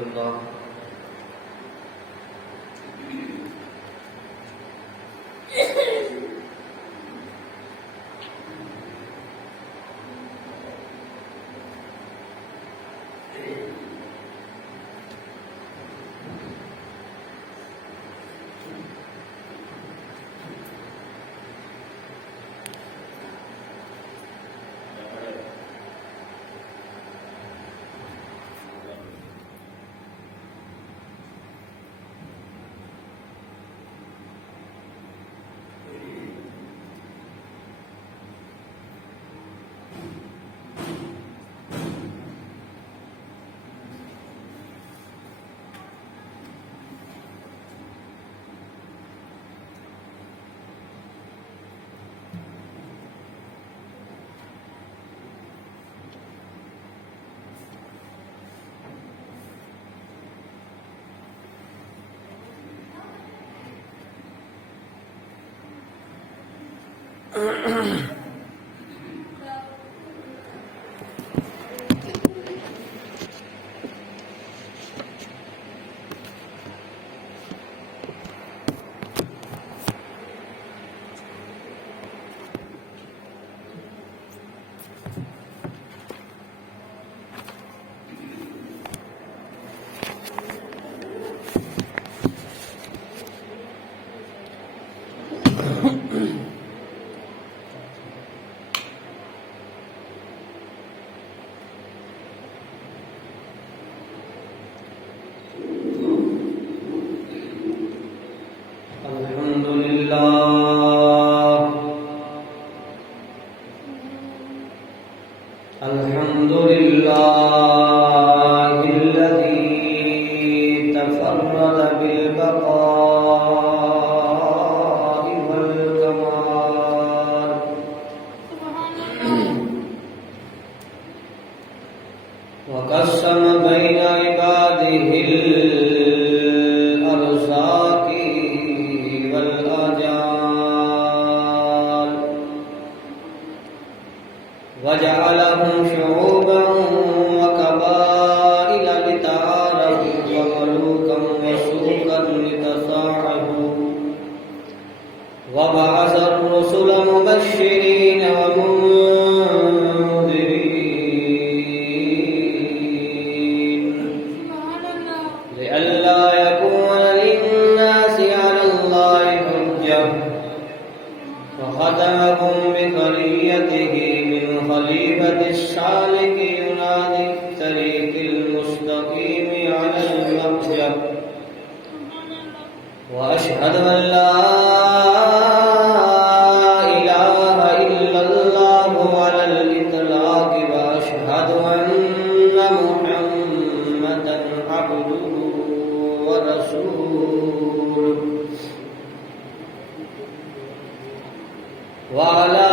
الله. الحمد لله الذي تفرد بالبقاء والكمال وقسم بين عباده الأرزاق والآجال وجعلهم شعوبا وقبائل لتعارفوا وملوكا وسوقا لتصاعدوا وبعث الرسل مبشرين ومنذرين لئلا يكون للناس على الله حجة وختمهم بخليته خليفة السالك ينادي الطريق المستقيم على المرجع وأشهد أن لا إله إلا الله على الإطلاق وأشهد أن محمدا عبده ورسوله وعلى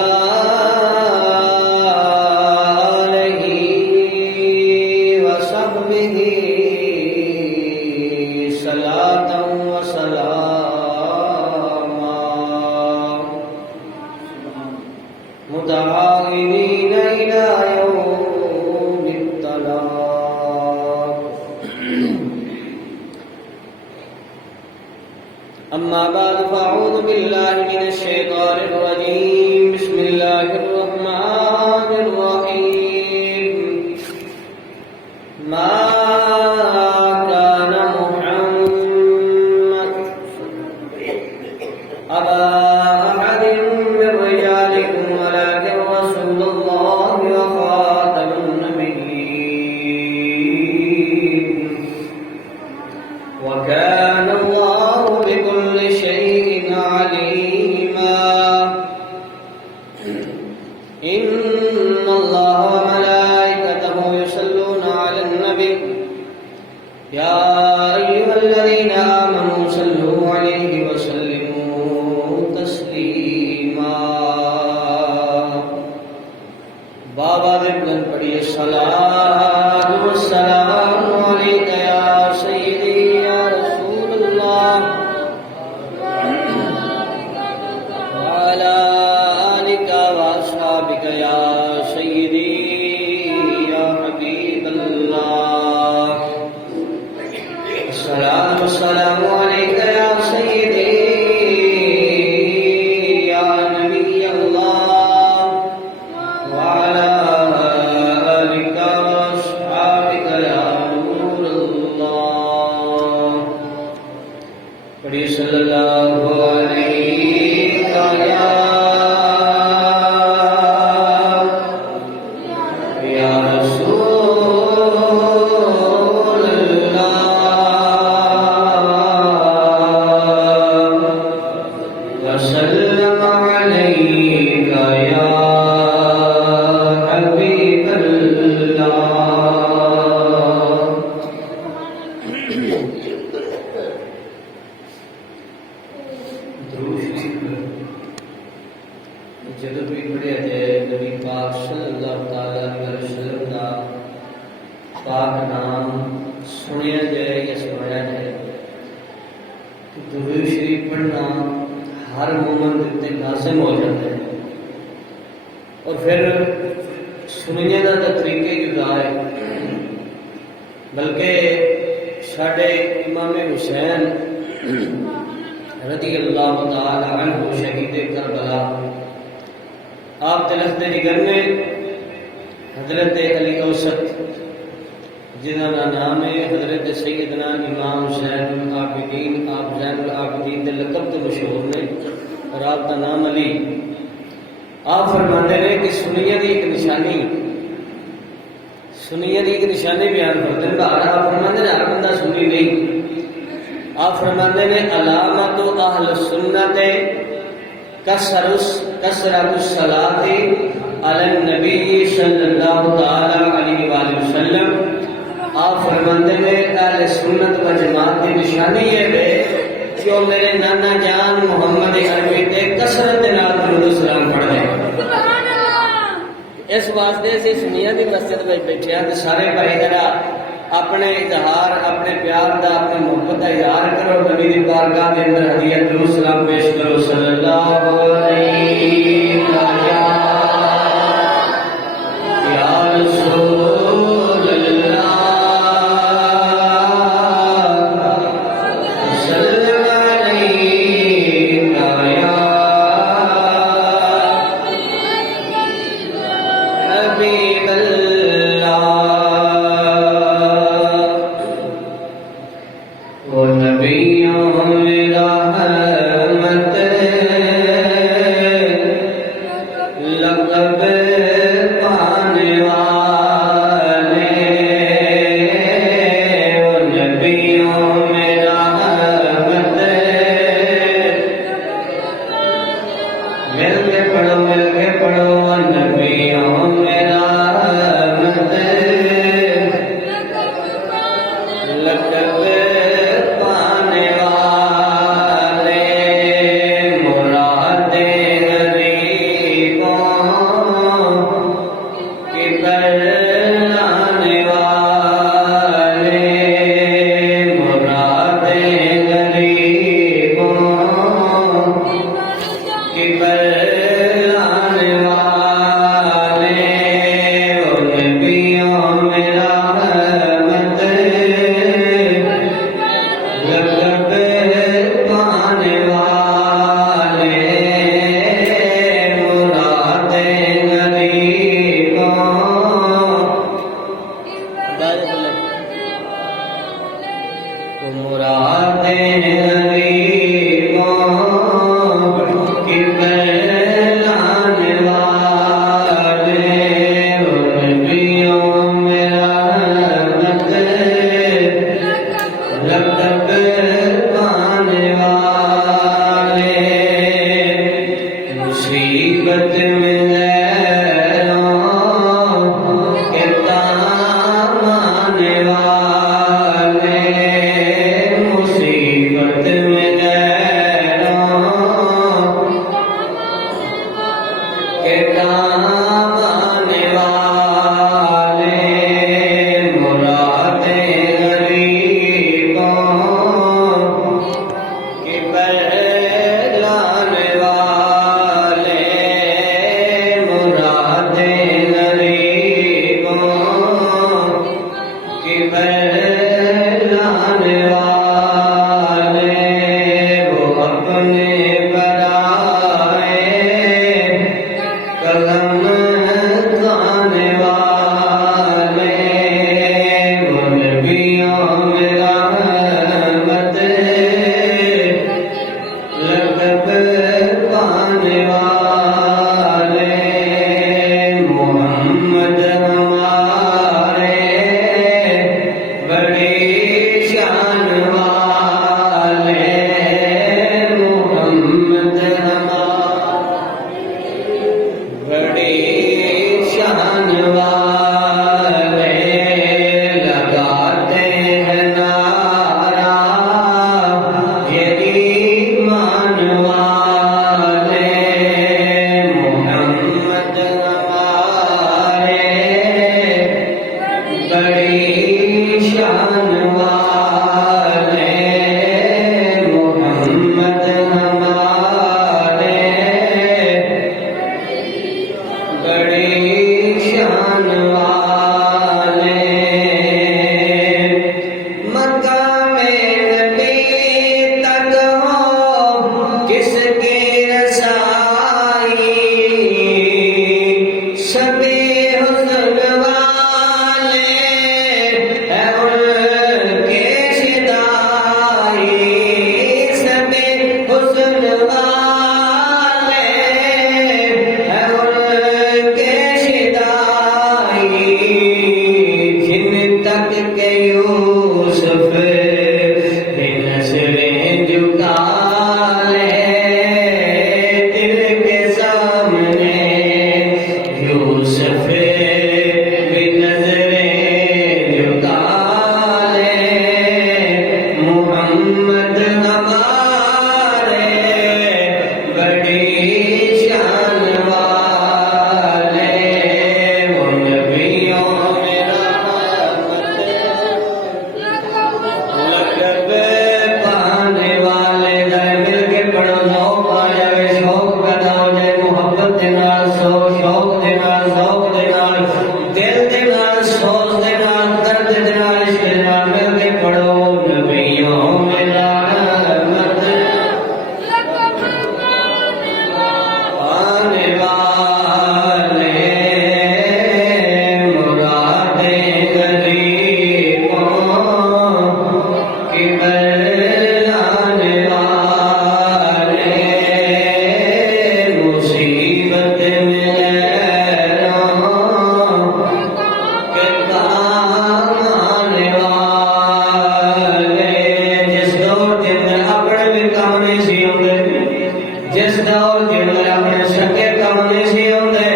متعاونين إلى يوم الطلاق. أما بعد فأعوذ بالله من الشيطان الرجيم. بسم الله الرحمن الرحيم. ما كان محمد أبا أحد من رجالكم ولكن رسول الله وخاتم النبيين وكان الله بكل شيء عليما. إن الله وملائكته يصلون على النبي يا أيها الذين آمنوا صلوا عليه وسلموا تسليما. بابا بلند پڑھیے صلاۃ والسلام علیک یا سیدی یا رسول اللہ وعلی آلک واصحابک یا سیدی یا حبیب اللہ. ہر مومن تے لازم ہو جاتا ہے. اور پھر سننے کا تو طریقے جدا ہے، بلکہ ساڈے امام حسین رضی اللہ تعالی عنہ شہید کربلا آپ تلخت جگر میں حضرت علی اوسط جنہوں کا نام ہے حضرت سیدنا امام حسین العابدین، آپ زین العابدین کے لقب تو مشہور نے اور آپ کا نام علی. آپ فرماتے ہیں کہ سنیت کی ایک نشانی، سنیت کی ایک نشانی بیان کرتے ہیں. باہر آپ فرماتے ہیں ہر بندہ سنی نہیں. آپ فرماتے ہیں علامت اہل سنت کثرت الصلاۃ علی النبی صلی اللہ تعالی علیہ وآلہ وسلم. آپ فرماتے ہیں اہل سنت و جماعت کی نشانی یہ ہے جو میرے نانا جان محمد عربی تے کثرت نال درود و سلام پڑھ دے. اس واسطے اسی سنیاں دی مسجد میں بیٹھے ہیں سارے بھائی ذرا اپنے اظہار، اپنے پیار دا، اپنے محبت کا اظہار کرو، نبی دی بارگاہ دے اندر ہدیہ درود سلام پیش کرو. صلی اللہ علیہ یا رسول اللہ بڑی شان یوسف بھی نظریں جھکا لے دل کے سامنے، یوسف بھی نظریں جھکا لے، محمد ہمارے بڑی شان والے، وہ نبیوں میں رحمت لقب پانے والے، ذرا مل کے پڑھو، ذوق آ جائے، شوق پیدا ہو جائے، محبت دے نال شوق دے نال ذوق دے نال دل دے نال سوز دے نال درد دے نال عشق دے نال مل کے پڑھو، نبیوں میں رحمت آنے والے، مرادیں غریبوں کی بلانے والے، مصیبت میں غیروں کے کام آنے والے، جس دور کے اندر اپنے بھی کام نہیں سی ہوندے، جس دور کے اندر اپنے سکے کام نہیں سی ہوندے،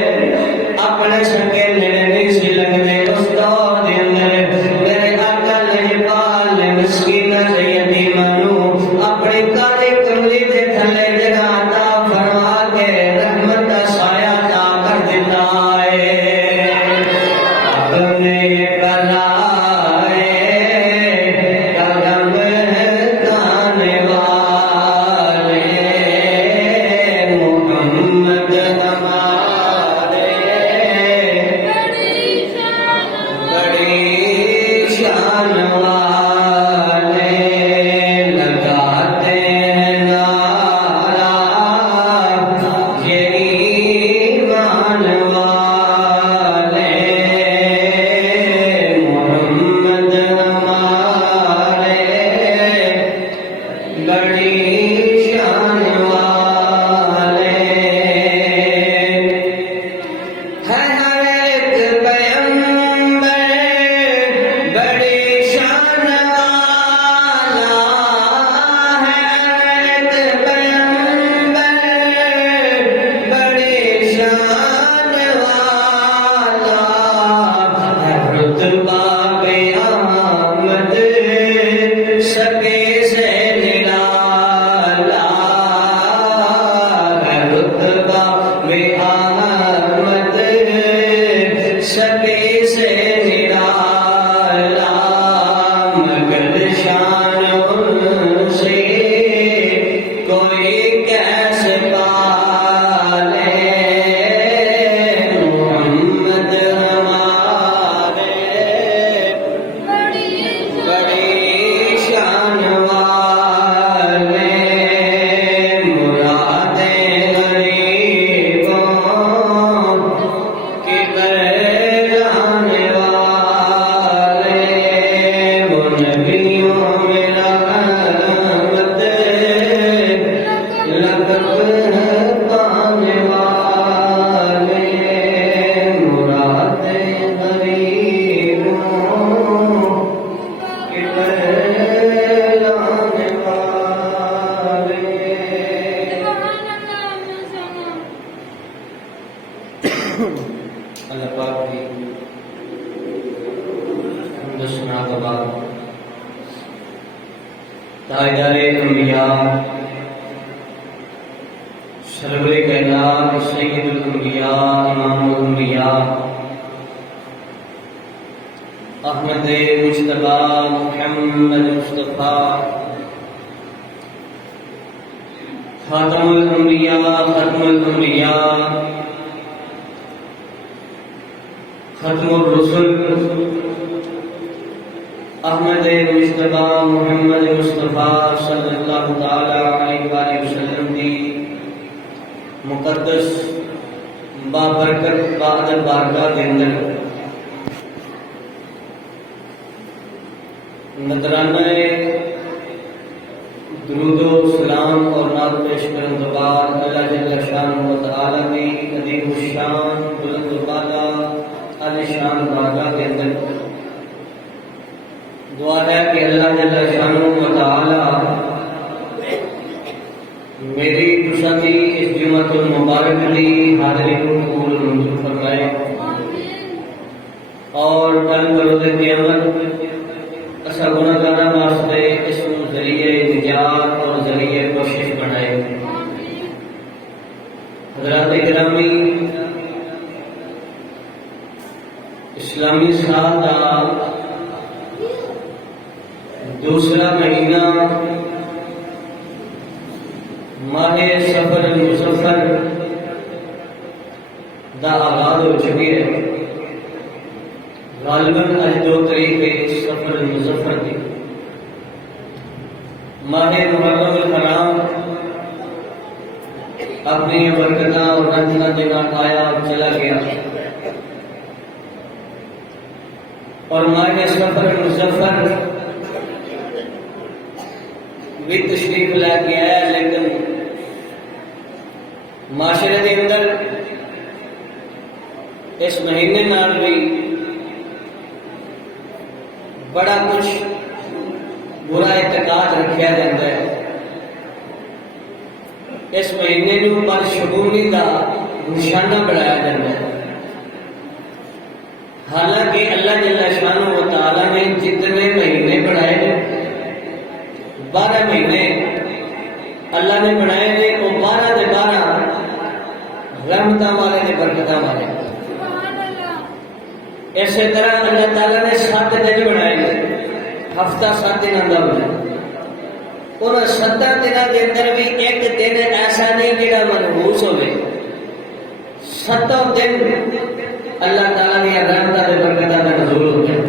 اپنے سکے نیڑے نہیں سی لگدے، اس دور کے اندر میرے آقا لجپال نے مسکیناں تے یتیماں نوں اپنی کالی کملی دے تھلے جگہ عطا فرما کے رحمت دا سایہ عطا کر دیتا ہے، اپنے بلائے قدم ہٹانے والے، محمد ہمارے بڑی شان والے، لگاتے ہیں نعرہ یہ ایمان والے، محمد ہمارے بڑی شان والے، ہے ہر ایک پیغمبر بڑی شان والا، ہے ہر ایک پیغمبر بڑی شان والا، ہے رتبہ بے آمد سبھی سے نرالا، ہے رتبہ بے آمد سبھی سے نرالا، مگر شان ان سے کوئی کیسے پالے، محمد ہمارے بڑی شان والے، مرادیں غریبوں کی بلانے والے، وہ نبیوں میں رحمت لقب پانے والے، مرادیں غریبوں کی بلانے والے۔ اللہ پاک کی حمد و ثنا کے بعد تاجدار انبیاء سرور کائنات سید الانبیاء امام الانبیاء احمد مجتبیٰ محمد مصطفیٰ خاتم الانبیاء ختم الانبیاء ختم الرسل احمد مجتبیٰ محمد مصطفیٰ صلی اللہ تعالی علیہ وآلہ وسلم دی مقدس بابرکت بادل بارگاہ کے اندر نذرانہ درود و سلام اور نعت پیش کرنے کے بعد اللہ جل شانہ و تعالی کی عظیم الشان بلند و بالا عالی شان بارگاہ کے اندر دعا ہے کہ اللہ جل شانہ و تعالی میری تساں اس جمعۃ المبارک لی حاضری کو قبول منظور فرمائے اور کل بروز قیامت اسا گناہگاراں واسطے اس کو ذریعہ نجات اور ذریعہ کوشش بنائے۔ حضرات گرامی، اسلامی سال کا دوسرا مہینہ ماہ سفر المظفر دا آغاز ہو چکی ہے۔ غالباً آج 2 تاریخ ہے سفر المظفر کی۔ ماہ محرم الحرام اپنی برکتاں اور رحمتاں کے ساتھ آیا اور چلا گیا، اور ماہ سفر المظفر بھی تشریف لے کے آیا، لیکن معاشرے کے اندر اس مہینے نال بھی بڑا کچھ برا اعتقاد رکھا جاتا ہے۔ اس مہینے نو بدشگونی کا نشانہ بنایا جاتا ہے، حالانکہ اللہ جل شانہ و تعالی نے جتنے مہینے بنائے ہیں 12 مہینے اللہ نے بنائے ہیں، وہ 12 دے 12 رحمتاں والے نے برکتاں والے۔ اسی طرح اللہ تعالیٰ نے 7 دن بنائے ہیں، ہفتہ 7 دنوں کا ہوتا ہے۔ اور 7 دنوں کے اندر بھی ایک دن ایسا نہیں جڑا منحوس ہوئے۔ 7 دن اللہ تعالیٰ نے رحمتاں دے برکتاں کا نزول ہوتا ہے،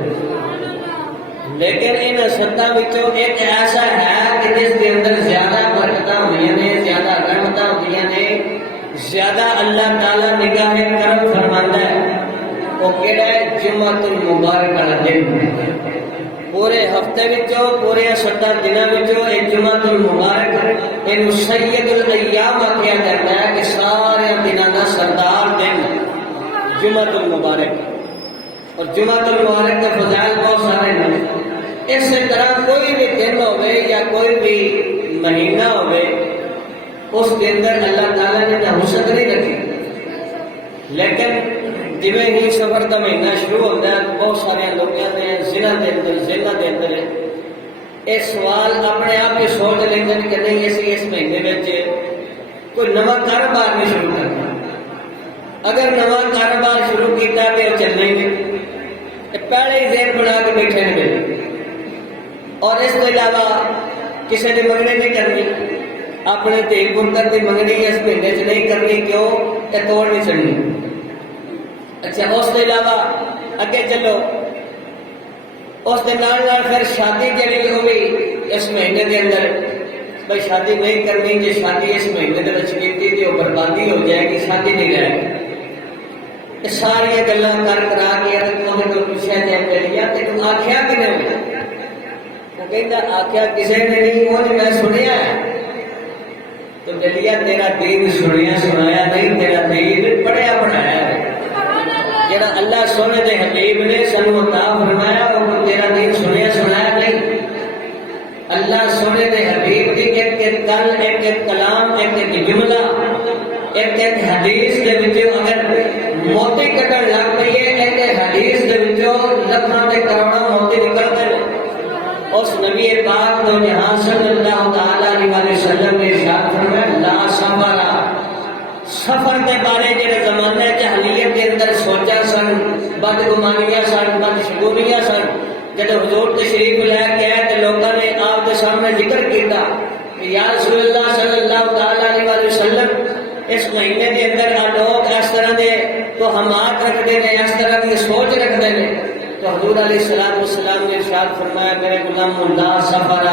لیکن ان 7 وچوں ایک ایسا ہے کہ جس کے اندر زیادہ برکتاں ہوئی نے، زیادہ رحمتاں ہوئی نے، زیادہ اللہ تعالیٰ نگاہ کرم فرماندا ہے۔ وہ کہڑا ہے؟ جمعۃ المبارک والا دن۔ پورے ہفتے وچوں، پورے 7 دنوں وچوں یہ جمعۃ المبارک یہ سید الایام آخیا جاتا ہے کہ سارے دنوں کا سردار دن جمعۃ المبارک۔ اور جمعۃ المبارک کے فضائل بہت سارے ہیں۔ اسی طرح کوئی بھی دن ہوئے یا کوئی بھی مہینہ ہوئے، اس کے اندر اللہ تعالیٰ نے نحوست نہیں رکھی، لیکن جویں ہی سفر کا مہینہ شروع ہوتا ہے بہت سارے لوگوں نے ذہن دے اندر یہ سوال اپنے آپ ہی سوچ لیتے ہیں کہ نہیں اسی اس مہینے میں کوئی نواں کاروبار نہیں شروع کرنا۔ اگر نواں کاروبار شروع کیتا تو وہ چلنے گے، پہلے ہی ذہن بنا کے بیٹھے ہیں۔ اور اس کے علاوہ کسی نے منگنی نہیں کرنی، اپنے دھی پتر کی منگنی اس مہینے چ نہیں کرنی، کیوں؟ یہ توڑ نہیں چڑھنی۔ اچھا، اس کے علاوہ اگے چلو، اس کے نال پھر شادی جڑی وہ بھی اس مہینے کے اندر بھائی شادی نہیں کرنی، جی شادی اس مہینے کے کی تو وہ بربادی ہو جائے گی، شادی نہیں رہے گی۔ ساری گلاں کر کرا کے پوچھا جائے چلیا تینوں آخیا کہ نہیں؟ وہ کہتا آخیا کسی نے نہیں، وہ میں سنیا ہے۔ تو چلیا تیرا دین سنیا سنایا نہیں، تیرا دین پڑھیا پڑھایا ہے۔ جڑا اللہ سونے دے حبیب نے سانو عطا فرمایا وہ تیرا دین سنیا سنایا نہیں۔ اللہ سونے دے حبیب دی ایک ایک گل، ایک ایک کلام، ایک ایک جملہ، ایک ایک حدیث دے وچوں اگر موتی کٹن لگ پئی ہے، ایک ایک حدیث دے وچوں لکھاں تے کروڑاں موتی نکلتے ہیں۔ اس نبی پاک دو جہاں صلی اللہ تعالی علیہ وسلم نے ارشاد فرمایا لا صبر، سفر کے بارے جڑے زمانے جہلیت کے اندر سوچا سن، بدگمانیاں سن، بدشگونیاں سن، جب حضور تشریف لے کے آئے تو لوگوں نے آپ کے سامنے ذکر کیا کہ یا رسول اللہ صلی اللہ تعالی علیہ وسلم اس مہینے کے اندر لوگ اس طرح کے توہمات رکھتے ہیں، اس طرح کی سوچ رکھتے ہیں۔ تو حضور علیہ السلام نے ارشاد فرمایا میرے غلام لا سفر،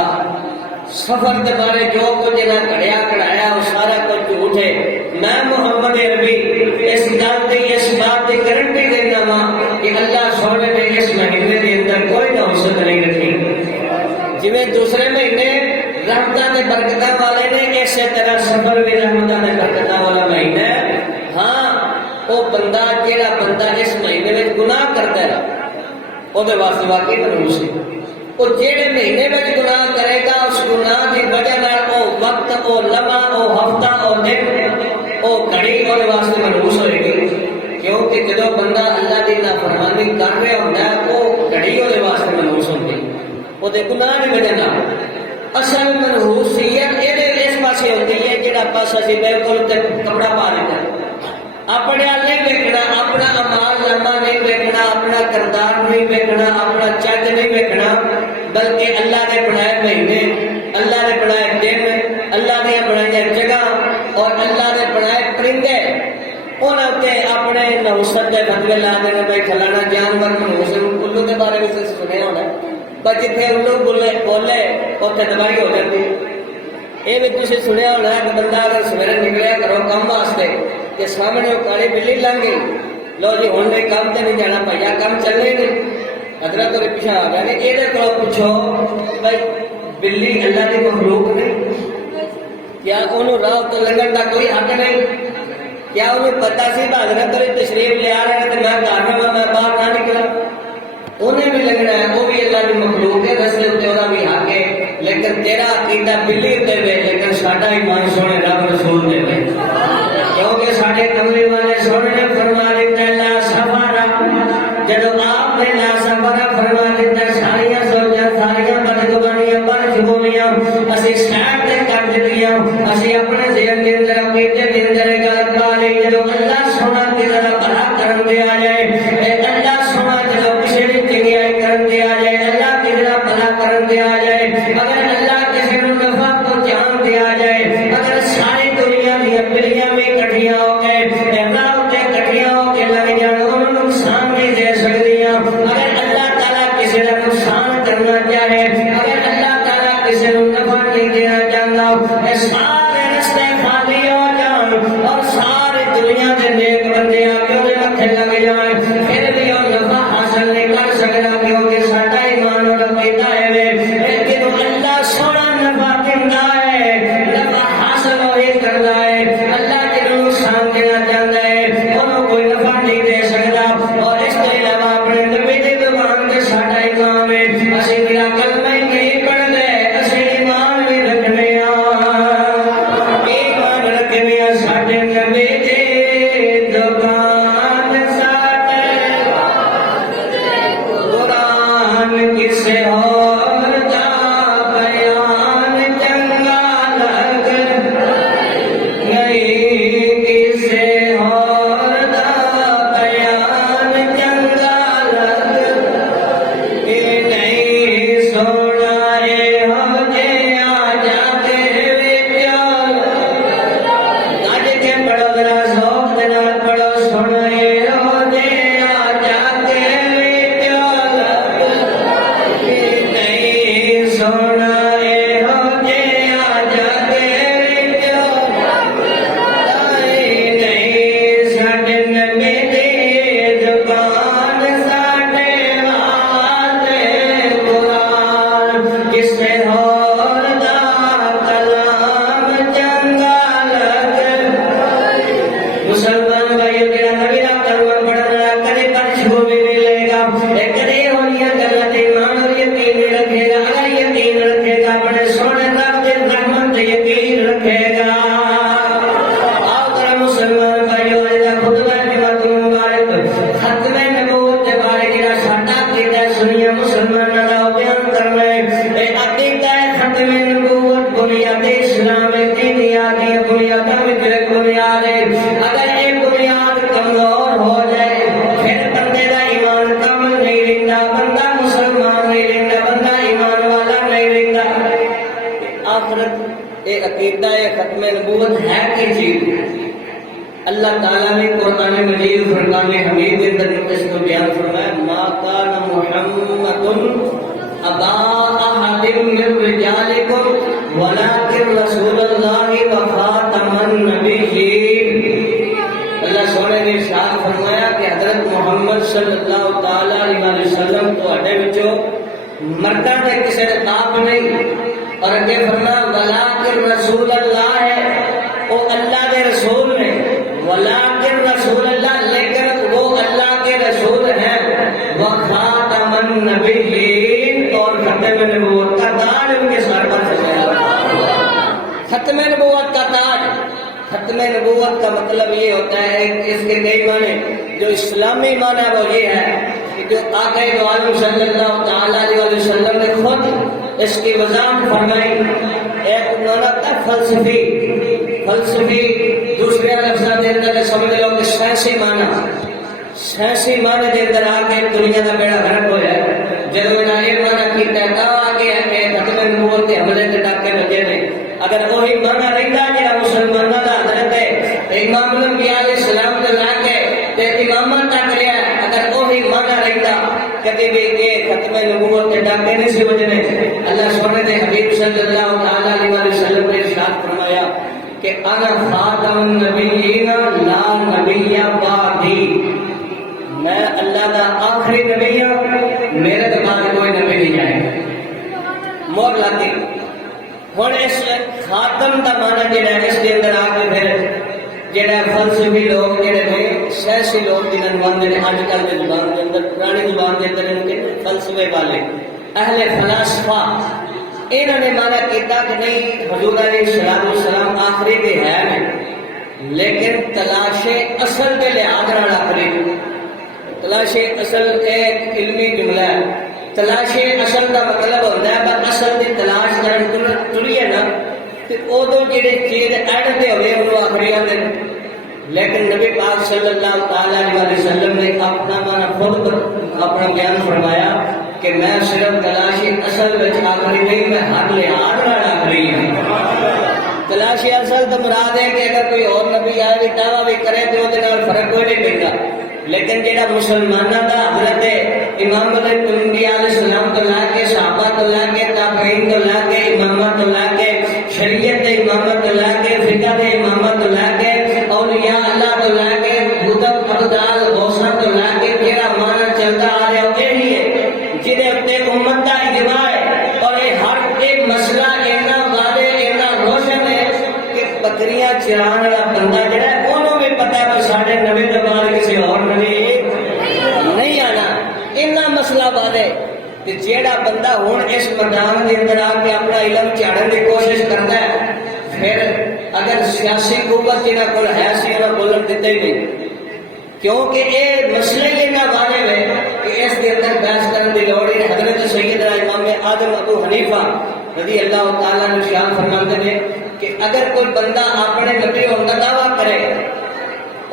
سفر کے بارے جو کچھ نہ کڑیا کڑایا وہ سارا کچھ جھوٹ ہے۔ میں محمد عربی اس گل کی اس بات کی گارنٹی دینا وا کہ اللہ سونے نے اس مہینے کے اندر کوئی نحوست نہیں رکھی۔ جویں دوسرے مہینے رحمتاں تے برکتاں والے نے، اسی طرح سفر بھی رحمتاں تے برکتاں والا مہینہ ہے۔ ہاں وہ بندہ جہاں بندہ اس مہینے میں گناہ کرتا ہے وہ واسطے واقعی منحوس ہے، وہ جہے مہینے میں گناہ کرے گا اس گناہ کی وجہ وہ وقت وہ لمحہ وہ ہفتہ وہ دن وہ گھڑی وہ واسطے منحوس ہوئے گی کیونکہ جدو بندہ اللہ کی نافرمانی کر رہا ہوتا ہے وہ گھڑی وہ واسطے منحوس ہوتی وہ گناہ کی وجہ اصل منحوسیت اس پاسے ہوتی ہے جہاں پاس اسی بالکل کپڑا پا لیتا اپنے نہیں ویکنا اپنا امال نامہ نہیں ویکنا اپنا کردار نہیں ویکنا اپنا چج نہیں ویکنا بلکہ اللہ نے بنائے مہینے اللہ نے بنائے دن اللہ نے بنائی جگہ اور اللہ نے بنائے پرندے انہوں نے اپنے نحوست کے فتوے لا دینا بھائی فلانا جانور منحوس الو کے بارے میں سنیا ہونا پر جتنے الو بولے اتنے دوائی ہو جاتی یہ بھی تھی سنیا ہونا کہ بندہ اگر سویرے نکلیا کرو کام واسطے کہ سامنے وہ کالی بلی لنگ گئی لو جی ہوں نہیں کام سے نہیں جانا بھیا کام چلنے نہیں حضرت اور پیچھے آ گیا نہیں یہ کو پوچھو بھائی بلی اللہ کی مخلوق نہیں کیا انہوں راہ تو لنگن کا کوئی حق نہیں کیا انہیں پتا سی حضرت اور تشریف لے آ رہے ہیں تو میں گھر میں باہر نہ نکلا انہیں بھی لگنا ہے وہ بھی اللہ کی مخلوق ہے رستے اتنے وہ بھی حق ہے لیکن تیرا عقیدہ بلی دے لیکن ساڈا ایمان سونے رب رسول دے کیونکہ ساڈے کمرے والے سونے نے فرما دیتا لا سفارا جب آپ نے لا سفارا فرما دیتا ساریاں سوچاں ساریاں بدگمانیاں بدجبومیاں اسی سٹارٹ تے کر دتیاں اسی اپنے ذہن کے اندر عقیدے کے اندر گل پا لئی جب اللہ سونا تیرا بھلا کرن دے آ جائے اللہ سونا جب کسی بھی چنگیائی کرن دے آ جائے اللہ تیرا بھلا کرن دے آ جائے اگر اللہ کسی کو نفع پہنچان دے آ جائے اگر ساری دنیا دی بلیاں میں کٹھیاں ہو کے راہ تے کٹھیاں ہو کے لگ جان انہوں نقصان نہیں دے سکدیاں اگر اللہ تعالیٰ کسی کا نقصان کرنا چاہے اگر اللہ تعالیٰ کسی کو نفع نہیں دینا چاہتا سارے رستے خالی ہو جان اور ساری دنیا کے نیک بندے آ کے انہیں متھے لگ جائیں پھر بھی وہ نفع حاصل نہیں کر سکتا کیونکہ ساڈا ایمان اور عقیدہ ہے لیکن اللہ سونا نفع دیندا ہے نفع حاصل وہی کردا ہے اللہ جنوں نقصان دینا چاہتا ہے انہوں کوئی نفع نہیں دے سکتا اور اس کے علاوہ اپنے نبی دی زبان تے ساڈا ایمان ہے اسی میرا کلمہ ہی نہیں پڑھدے اسی ایمان بھی رکھنے ایمان رکھنے ساڈے نبی دی زبان ساڈے قرآن کسے اور دا بیان چنگا لگ نہیں کسے اور دا بیان چنگا لگ نہیں سونا ہو جے آ جا کے پیار گج کے پڑھو ذرا ذوق دے نال پڑھو سونا ہو جے آ جا کے پیار نہیں سونا ہو جے آ جا کے پیار نہیں ساڈے نبی دی زبان ساڈے واسطے قرآن کسے ہور دا کلام چنگا لگ مسلمان بھائیو تیرا نبی دا کلمہ پڑھنا کدے پچھو بھی نہیں لے گا کدے ہونیاں گلاں تے ایمان اور یقین نہیں رکھے گا اگر یقین رکھے گا اپنے سونے رب تے رحمت تے یقین رکھے گا آؤ ذرا مسلمان بھائیو اج دا خطبہ جمعۃ مبارک ختم نبوت دے بارے جڑا ساڈا عقیدہ سنیا مسلماناں دا بیان کرنا ہے اے عقیدہ ختم نبوت بنیاد اسلام دینیات دی بنیاداں وچ ایک بنیاد ہے اگر یہ بنیاد کمزور ہو جائے پھر بندے دا ایمان کامل نہیں رہندا بندہ مسلمان نہیں رہندا بندہ ایمان والا نہیں رہندا آخرت یہ عقیدہ ختم نبوت ہے کہ چیز اللہ تعالیٰ نے قرآن مجید فرقان حمید کے اندر اس کو بیان فرمایا ما کان محمد ابا احد من رجالکم ولکن رسول اللہ وخاتم النبیین اللہ سونے نے ارشاد فرمایا کہ حضرت محمد صلی اللہ تعالی علیہ وسلم تو اڈے وچوں مرداں دے کسے دا تاب نہیں اور اگے فرمایا ولکن رسول اللہ ہے وہ اللہ دے رسول نے ولکن رسول اللہ لیکن وہ اللہ کے رسول ہیں وخاتم النبیین اور ختم ختم نبوت کا تاج. ختم نبوت کا مطلب یہ ہوتا ہے، اس کے کئی معنی، جو اسلامی معنی وہ یہ ہے کہ جو آقا دو عالم صلی اللہ تعالیٰ علیہ وسلم نے خود اس کی وضاحت فرمائی. ایک معنی تھا فلسفی، فلسفی دوسرے لفظوں کے اندر سمجھ لو کہ سائنسی معنی. سائنسی معنی کے اندر آ کے دنیا کا بیڑا گھرک ہوا ہے. جب میں یہ معنی کیا تو آگے ختم نبوت کے حملے کے ڈاکے بجے نے. اگر وہی معنی رہتا جا مسلمانوں کا حضرت امام الانبیاء علیہ السلام کو لا کے امامت تک رہا، اگر وہی معنی رہتا کبھی بھی یہ ختم نبوت کے ڈاکے نہیں سی بجنے. اللہ سونے نے حبیب صلی اللہ تعالیٰ علیہ وسلم نے ارشاد فرمایا کہ انا خاتم النبیین لا نبی بعدی، میں اللہ کا آخری نبی ہوں، میرے کے بعد کوئی نبی نہیں جائے گا. مور لاتی ہوں اس خاتم کا معنی جہاں اس کے اندر آ کے پھر جہاں فلسفی لوگ جہے نے سیاسی لوگ جنہوں مانتے ہیں اج کل کے زبان کے اندر، پرانی زبان کے اندر ان کے فلسفے والے اہل فلاسفہ، انہوں نے مانا کیتا کہ نہیں حضور علیہ السلام آخری بھی ہے نہیں، لیکن تلاش اصل کے لحاظ نال آخری. تلاش اصل ایک علمی جملہ ہے. تلاش اصل کا مطلب ہوتا ہے پر اصل کی تلاش کرن تریے نا تو ادو جہے چیز اڑتے ہوئے انہوں آخری آتے. لیکن نبی پاک صلی اللہ تعالیٰ علیہ وسلم نے اپنا مانا خود اپنا بیان فرمایا کہ میں صرف تلاش اصل میں آخری نہیں، میں ہر لحاظ نال آخری ہوں. تلاش اصل تو مراد ہے کہ اگر کوئی اور نبی آئے بھی دعویٰ بھی کرے تو وہ فرق کوئی نہیں پڑتا. لیکن جہاں مسلمانوں کا حضرت امام الانبیاء علیہ السلام تو لا کے صحابہ تو لا کے تابعین تو لا کے امامت تو لا کے شریعت امامت تو لا کے فقہ امامت تو لا کے اولیاء اللہ تو لا کے قطب ابدال غوثہ تو لا کے جہاں مانا چلتا آ رہا وہ یہی ہے جہاں اتنے امت کا اجماع ہے. اور یہ ہر ایک مسئلہ اتنا واضح اتنا روشن ہے کہ بکریاں چران والا بندہ جہاں ہے انہوں بھی پتا ہے سارے نبی کے بعد کسی اور نبی نہیں آنا. اتنا مسئلہ واضح کہ جیڑا بندہ ہوں اس میدان کے اندر آ کے اپنا علم چاڑن کی کوشش کرتا ہے، پھر اگر سیاسی قوت جنہوں کو ہے سی انہوں بولن دیتے ہی نہیں، کیونکہ یہ مسئلے اتنا واضح ہے کہ اس کے اندر بحث کرنے کی لوڑ ہے. حضرت سیدنا امام اعظم ابو حنیفہ رضی اللہ تعالیٰ نے شان فرماتے ہیں کہ اگر کوئی بندہ اپنے نبی ہونے کا دعویٰ کرے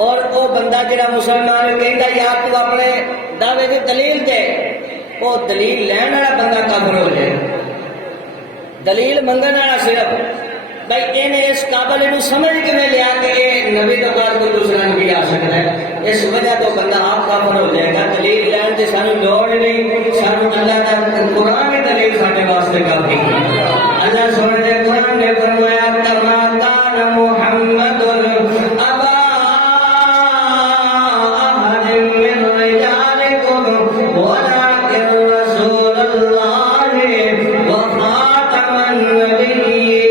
اور وہ بندہ جہاں مسلمان کہتا یا تو اپنے دعوے کی دلیل دے، وہ دلیل لین والا بندہ کافر ہو جائے. دلیل منگن والا صرف بھائی انہیں اس قابل انہوں سمجھ کے میں لیا کہ یہ نبی کے بعد کوئی دوسرا نبی آ سکتا ہے، اس وجہ تو بندہ آپ کافر ہو جائے گا. دلیل لین کی سانو لوڑ نہیں، سانو اللہ کا قرآن کی دلیل سارے واسطے کافی. اللہ سونے نے قرآن نے فرمایا کما کان محمد ابا احد من رجالکم ولکن رسول اللہ وخاتم النبیین.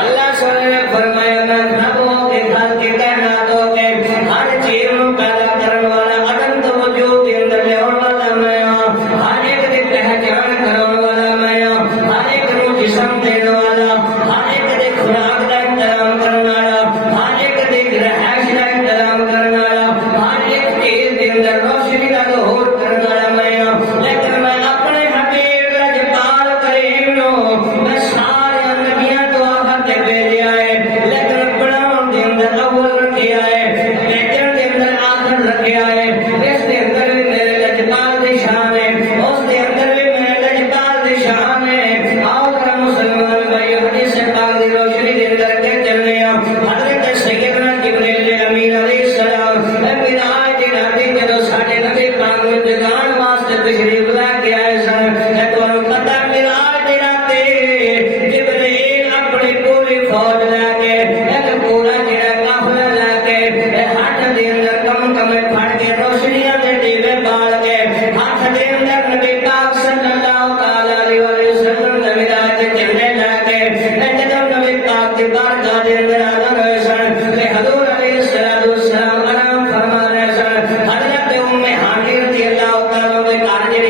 اللہ سونے نے فرمایا میں ربوں کے خلق کے کائناتوں کے ہر چیز کو پیدا کرنے والا عدم تو وجود کے اندر لے والا میں ہوں، ہر ایک کی پہچان کرنے والا میں ہوں، ہر ایک کو جسم دینے والا، ہر ایک کی خوراک کا انتظام کرنے والا، ہر ایک کی رہائش کا انتظام کرنے والا، ہر ایک چیز کے اندر روشنی کا ظہور کرنے والا میں ہوں. لیکن میں اپنے حبیب لجپال کریم نو میں سارے نبیاں تو آخر تے بھیجا ہے، لیکن بناؤن دے اندر اول رکھیا ہے، بیچن دے اندر آخر رکھیا ہے. اس دے اندر بھی میرے لجپال دی شان ہے، اس دے اندر بھی میرے لجپال دی شان ہے. آؤ ذرا مسلمان بھائی حدیث پاک دی روشنی دے اندر کے چلنے ہیں. حضرت سیدنا جبریل امین علیہ السلام معراج دی رات جدوں ساڈے نبی پاک نوں جگان واسطے تشریف لے کے آئے سن، تانوں پتہ معراج دی رات جبریل اپنی پوری فوج لے کے ایک پورا جڑا قافلہ لے کے ہاتھ دے اندر کم پھڑ کے روشنیاں دے دیوے بال کے ہاتھ دے اندر نبی پاک صلی اللہ تعالیٰ علیہ وسلم نے معراج دے جھنڈے لے کے جدوں نبی پاک دی بارگاہ دے اندر حاضر ہوئے سن تے حضور علیہ السلام آرام فرما رہے سن. حضرت ام ہانی رضی اللہ تعالیٰ کے گھر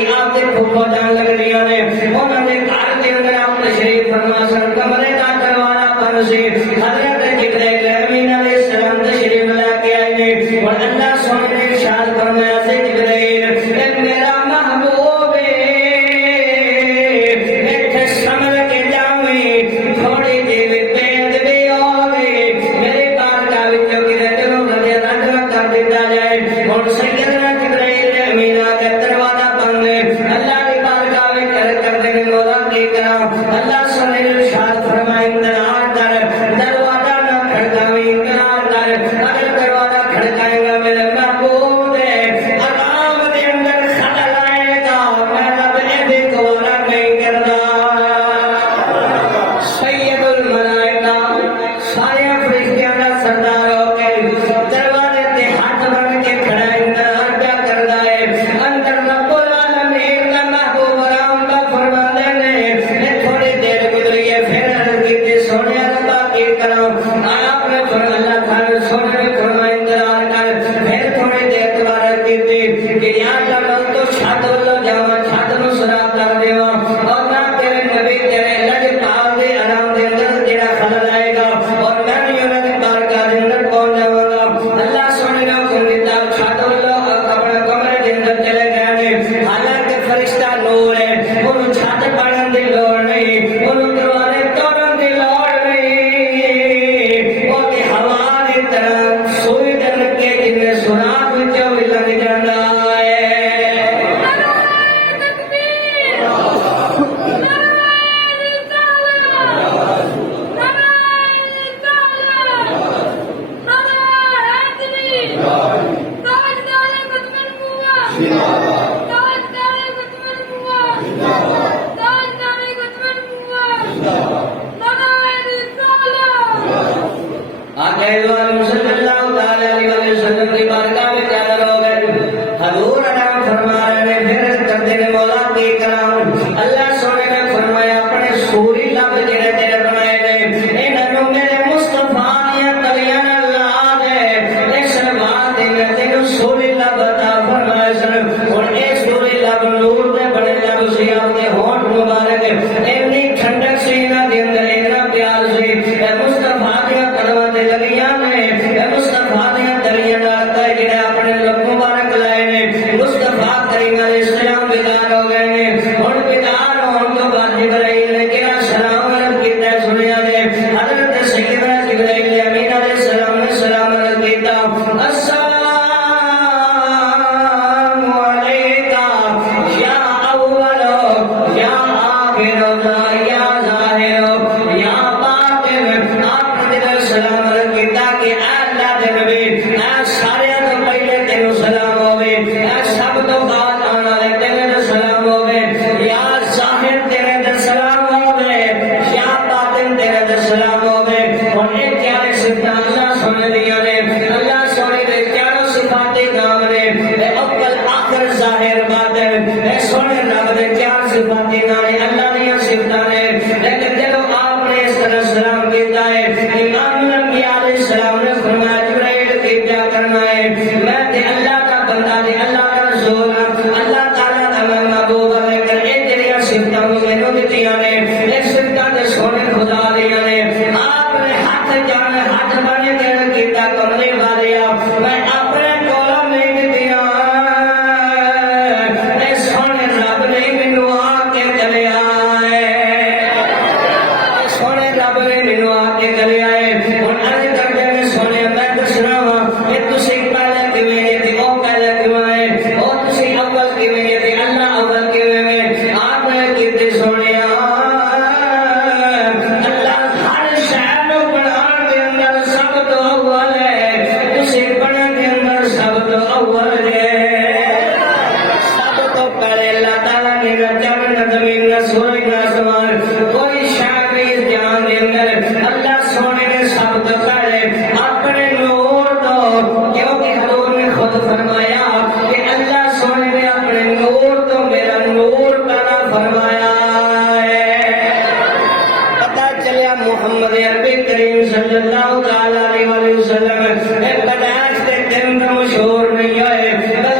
فرمایا سے جبرائیل اے میرا محبوب ایتھے سمجھ کے جاویں تھوڑی جی پیند بھی ہوگی میرے بارگاہ وچوں کدے تینوں رضی رد نہ کر دیتا جائے ہن سیدنا جبرائیل امین آ کے دروازہ بند اللہ کی بارگاہ وچ کردے نے مولا کی کرا اللہ سنے ارشاد فرمائے انتظار کر دروازہ نہ کھڑکاویں انتظار کر اگر دروازہ کھڑکائے گا میرے محبوب دے عذاب دے اندر خلل آئے گا میں رب ایویں گوارا نہیں کردا سید الملائکہ سارے فرشتیاں دا سردار ہو کے دروازے تے ہاتھ بن کے کھڑا انتظار کیا کردا ہے اندر رب العالمین دا محبوب رام دا فرماندے نے تھوڑی دیر گزری ہے پھر عرض کیتی سونے ربا کی کرا آپ نے اللہ تعالی سونے نے فرمایا انتظار کر پھر تھوڑی دیر دوبارہ کیتی کہ یا اللہ تو چھت والو جاواں چھت نو سرا کر دیواں اور میں تیرے نبی تیرے لج پاک دے آرام دے اندر جڑا خلل آئے گا اور میں بھی انہاں دی بارگاہ دے اندر پہنچ جاواں گا اللہ سونے نے حکم دیتا چھت والو اپنے کمرے دے اندر چلے گئے نے حالانکہ فرشتہ نور ہے انہوں چھت پڑھن دی لوڑ نہیں انہوں دروازے توڑن دی لوڑ نہیں وہ تے ہوا دی طرح سوئی تے لگے جویں سوراخ وچوں بھی لنگ جاندا ہے صلی اللہ علیہ وسلم کی بارگاہ میں حاضر ہو گئے حضور آرام فرما رہے نے پھر کرتے نے مولا کی کرام اللہ سونے نے فرمایا اپنے سوری لب جڑے تیرے بنائے نے انہاں میرے مصطفیٰ دیا تلیاں لا دے اس بات نے تینوں سوری لب عطا فرمایا سن ہن اے سوری لب نور دے بڑے لب سی آپ دے ہونٹ مبارک اتنی ٹھنڈک سی انہاں دے اندر اتنا پیار سی اے مصطفیٰ دیا قدماں تے لگیاں نے اے مصطفیٰ دیا تلیاں نال تے جڑے اپنے لب مبارک لائے نے مصطفیٰ کریم علیہ السلام بیدار ہو گئے نے ہن بیدار ہون تو بعد جبرائیل نے کہا سلام علیکم کیتا سنیا نے حضرت سیدنا جبرائیل امین علیہ السلام نے سلام علیکم کیتا السلام علیکم یا اول یا آخر یا ظاہر یا باطن آپ نے جب سلام علیکم کیتا کہ اے اللہ دے نبی اے سارے تو پہلے تینوں سلام ہوے اے سب تو بعد آنے والے تیرے تے سلام ہوے یا ظاہر تیرے تے سلام ہوے یا باطن تیرے تے سلام ہوے اور یہ پیارے صفات اللہ سنے دیاں نے اللہ سونے دے چاروں صفات نام نے اے اول آخر ظاہر باطن اے سونے رب دے چار صفات نام نے اللہ دیاں صفات نے لیکن جب آپ نے اس طرح سلام کیتا ہے امام الانبیاء علیہ السلام نے فرمایا جبرائیل کی کیا کرنا ہے میں تے اللہ کا بندہ تے اللہ کا رسول اللہ تعالیٰ دا میں محبوب لے کر ایک جڑیاں صفتاں مینوں دتیاں نے ایک صفتاں تے سونے خدا دیاں نے آپ نے ہاتھ بن کے کیتا کملی والیا میں اپنے کولوں نہیں دتیاں اے سونے رب نے مینوں آ کے چلیا سونے رب نے مینوں آ کے چلیا ہن عرض کردے نے سونے میں دسنا وا کہ تسی پہلے کیویں تے او پہلے کیویں او تسی اول کیویں تے اللہ اول کیویں آپ نے کیتے سونیا اللہ ہر شے نو بنان دے اندر سب تو اول ہے تسی بنان دے اندر سب تو اول ہے سب تو پہلے اللہ تعالیٰ نے چند نہ زمین نہ سورج نہ آسمان کوئی شے نہیں اس جہان دے اندر اللہ سونے نے سب تو پہلے اپنے نور تو کیونکہ حضور نے خود فرمایا کہ اللہ سونے نے اپنے نور تو میرا نور پیدا فرمایا ہے پتہ چلیا محمد عربی کریم صلی اللہ علیہ وسلم ایک بدعت کے دن مشہور نہیں ہوئے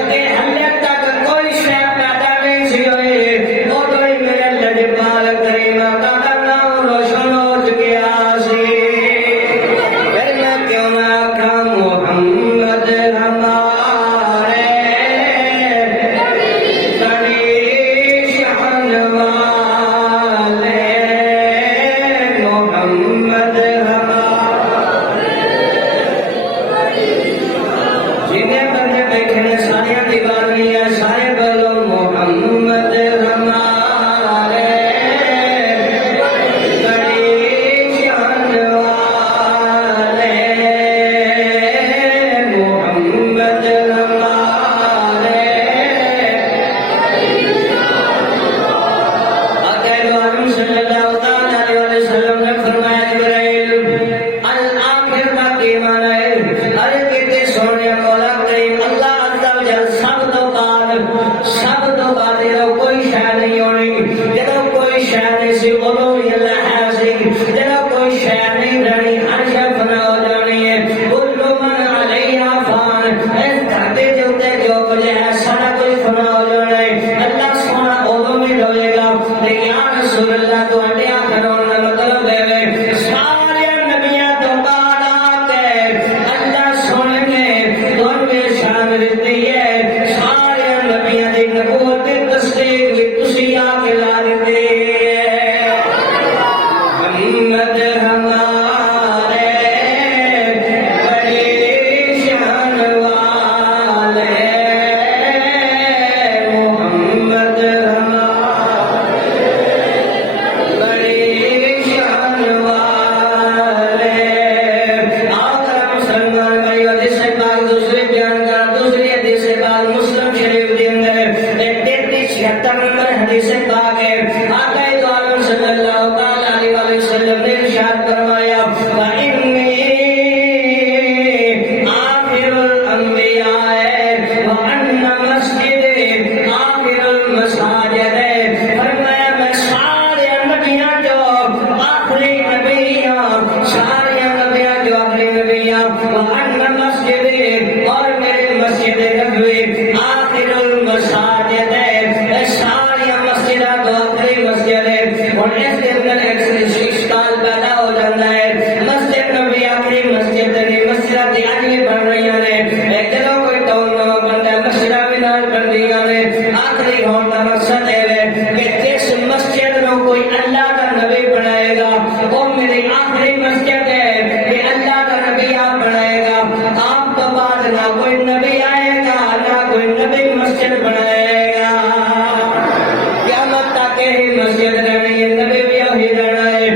ہوئے آخر المساجد ہے، ساری مسجد تو آخری مسجد ہے، اور اس کے اندر ایک اشکال پیدا ہو جاتا ہے، مسجد نبی آخری مسجد نہیں، مسجد آج بھی بن رہی ہیں، چلو کوئی ٹون نواں بنتا ہے، مسجد بھی نال بن رہی ہیں، آخری ہونے کا مقصد ہے کہ جس مسجد میں کوئی اللہ کا نبی بنائے گا وہ میری آخری مسجد ہے کہ اللہ کا نبی آپ بنائے گا، آپ تو بعد نہ کوئی نبی آئے گا نہ کوئی نبی مسجد بنائے گا، قیامت تک ہی مسجد رہنی ہے، نبی بھی وہی رہنا ہے،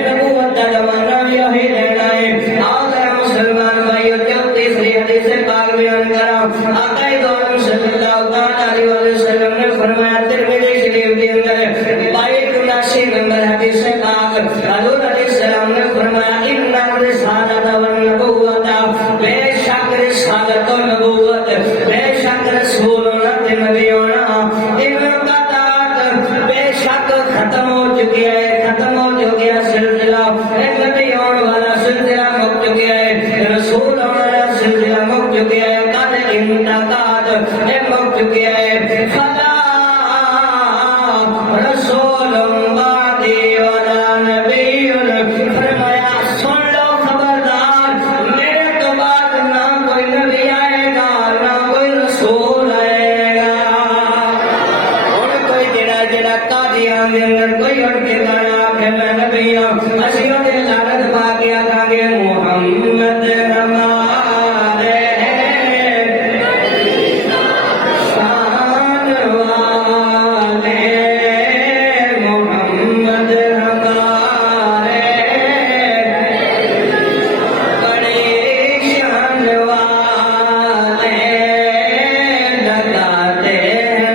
نبوت کا زمانہ بھی وہی رہنا ہے۔ آؤ ذرا مسلمان بھائیوں جو تیسری حدیث پاک بیان کرا، آقا دو عالم صلی اللہ علیہ وسلم نے فرمایا ترمذی شریف کے اندر 82 نمبر حدیث پاک، حضور علیہ السلام نے فرمایا ان الرسالۃ والنبوۃ، بے شک رسالت و نبوت، بے شک رسول ہونا نبی ہونا، انقطعت، بے شک ختم ہو چکی ہے، ختم ہو چکی ہے سلسلہ، نبی ہونے والا سلسلہ مک چکا ہے، رسول ہونے والا سلسلہ مک چکا ہے، قد انقطعت، مک چکا ہے، فلا رسول بعدی ولا نبی، فرمایا سن لو خبردار، میرے تو بعد نہ کوئی نبی آئے گا نہ کوئی رسول آئے گا، اور کوئی جڑا قادیان دے اندر کوئی اٹھ کے کہا کہ میں نبی ہوں، اسی دے لعنت پا کے آکھاں گے محمد ہمارے شان والے، محمد ہمارے بڑی شان والے، لگاتے ہیں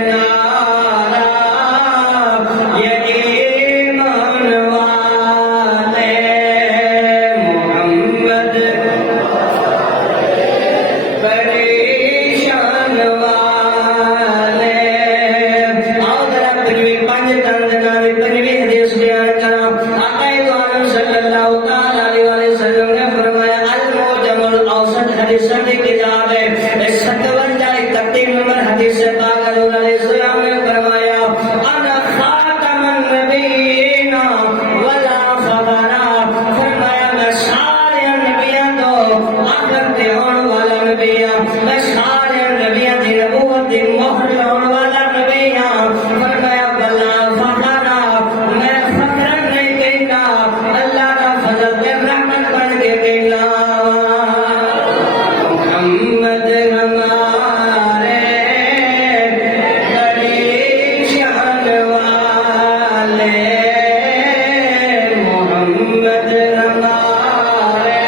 نعرہ یہ ایمان والے، محمد بڑی شان والے۔ آؤ ذرا پنجویں پانچ دندنا دی پنجویں حدیث بیان کرا، آقا دو عالم صلی اللہ علیہ وسلم نے فرمایا المعجم الاوسط حدیث کی کتاب ہے، 57 نمبر حدیث پاک، حضور علیہ السلام نے فرمایا انا خاتم النبیین ولا فخر، فرمایا میں سارے نبیوں تو آخر تے ہونے والا نبی ہوں، میں سارے نبیوں دی نبوت دی مہر لاؤن والا نبی ہوں، فرمایا بلا فخر، میں فخر نہیں کہنا، اللہ کا فضل تے رحمت بن کے کہنا، محمد ہمارے بڑی شان والے، محمد ہمارے۔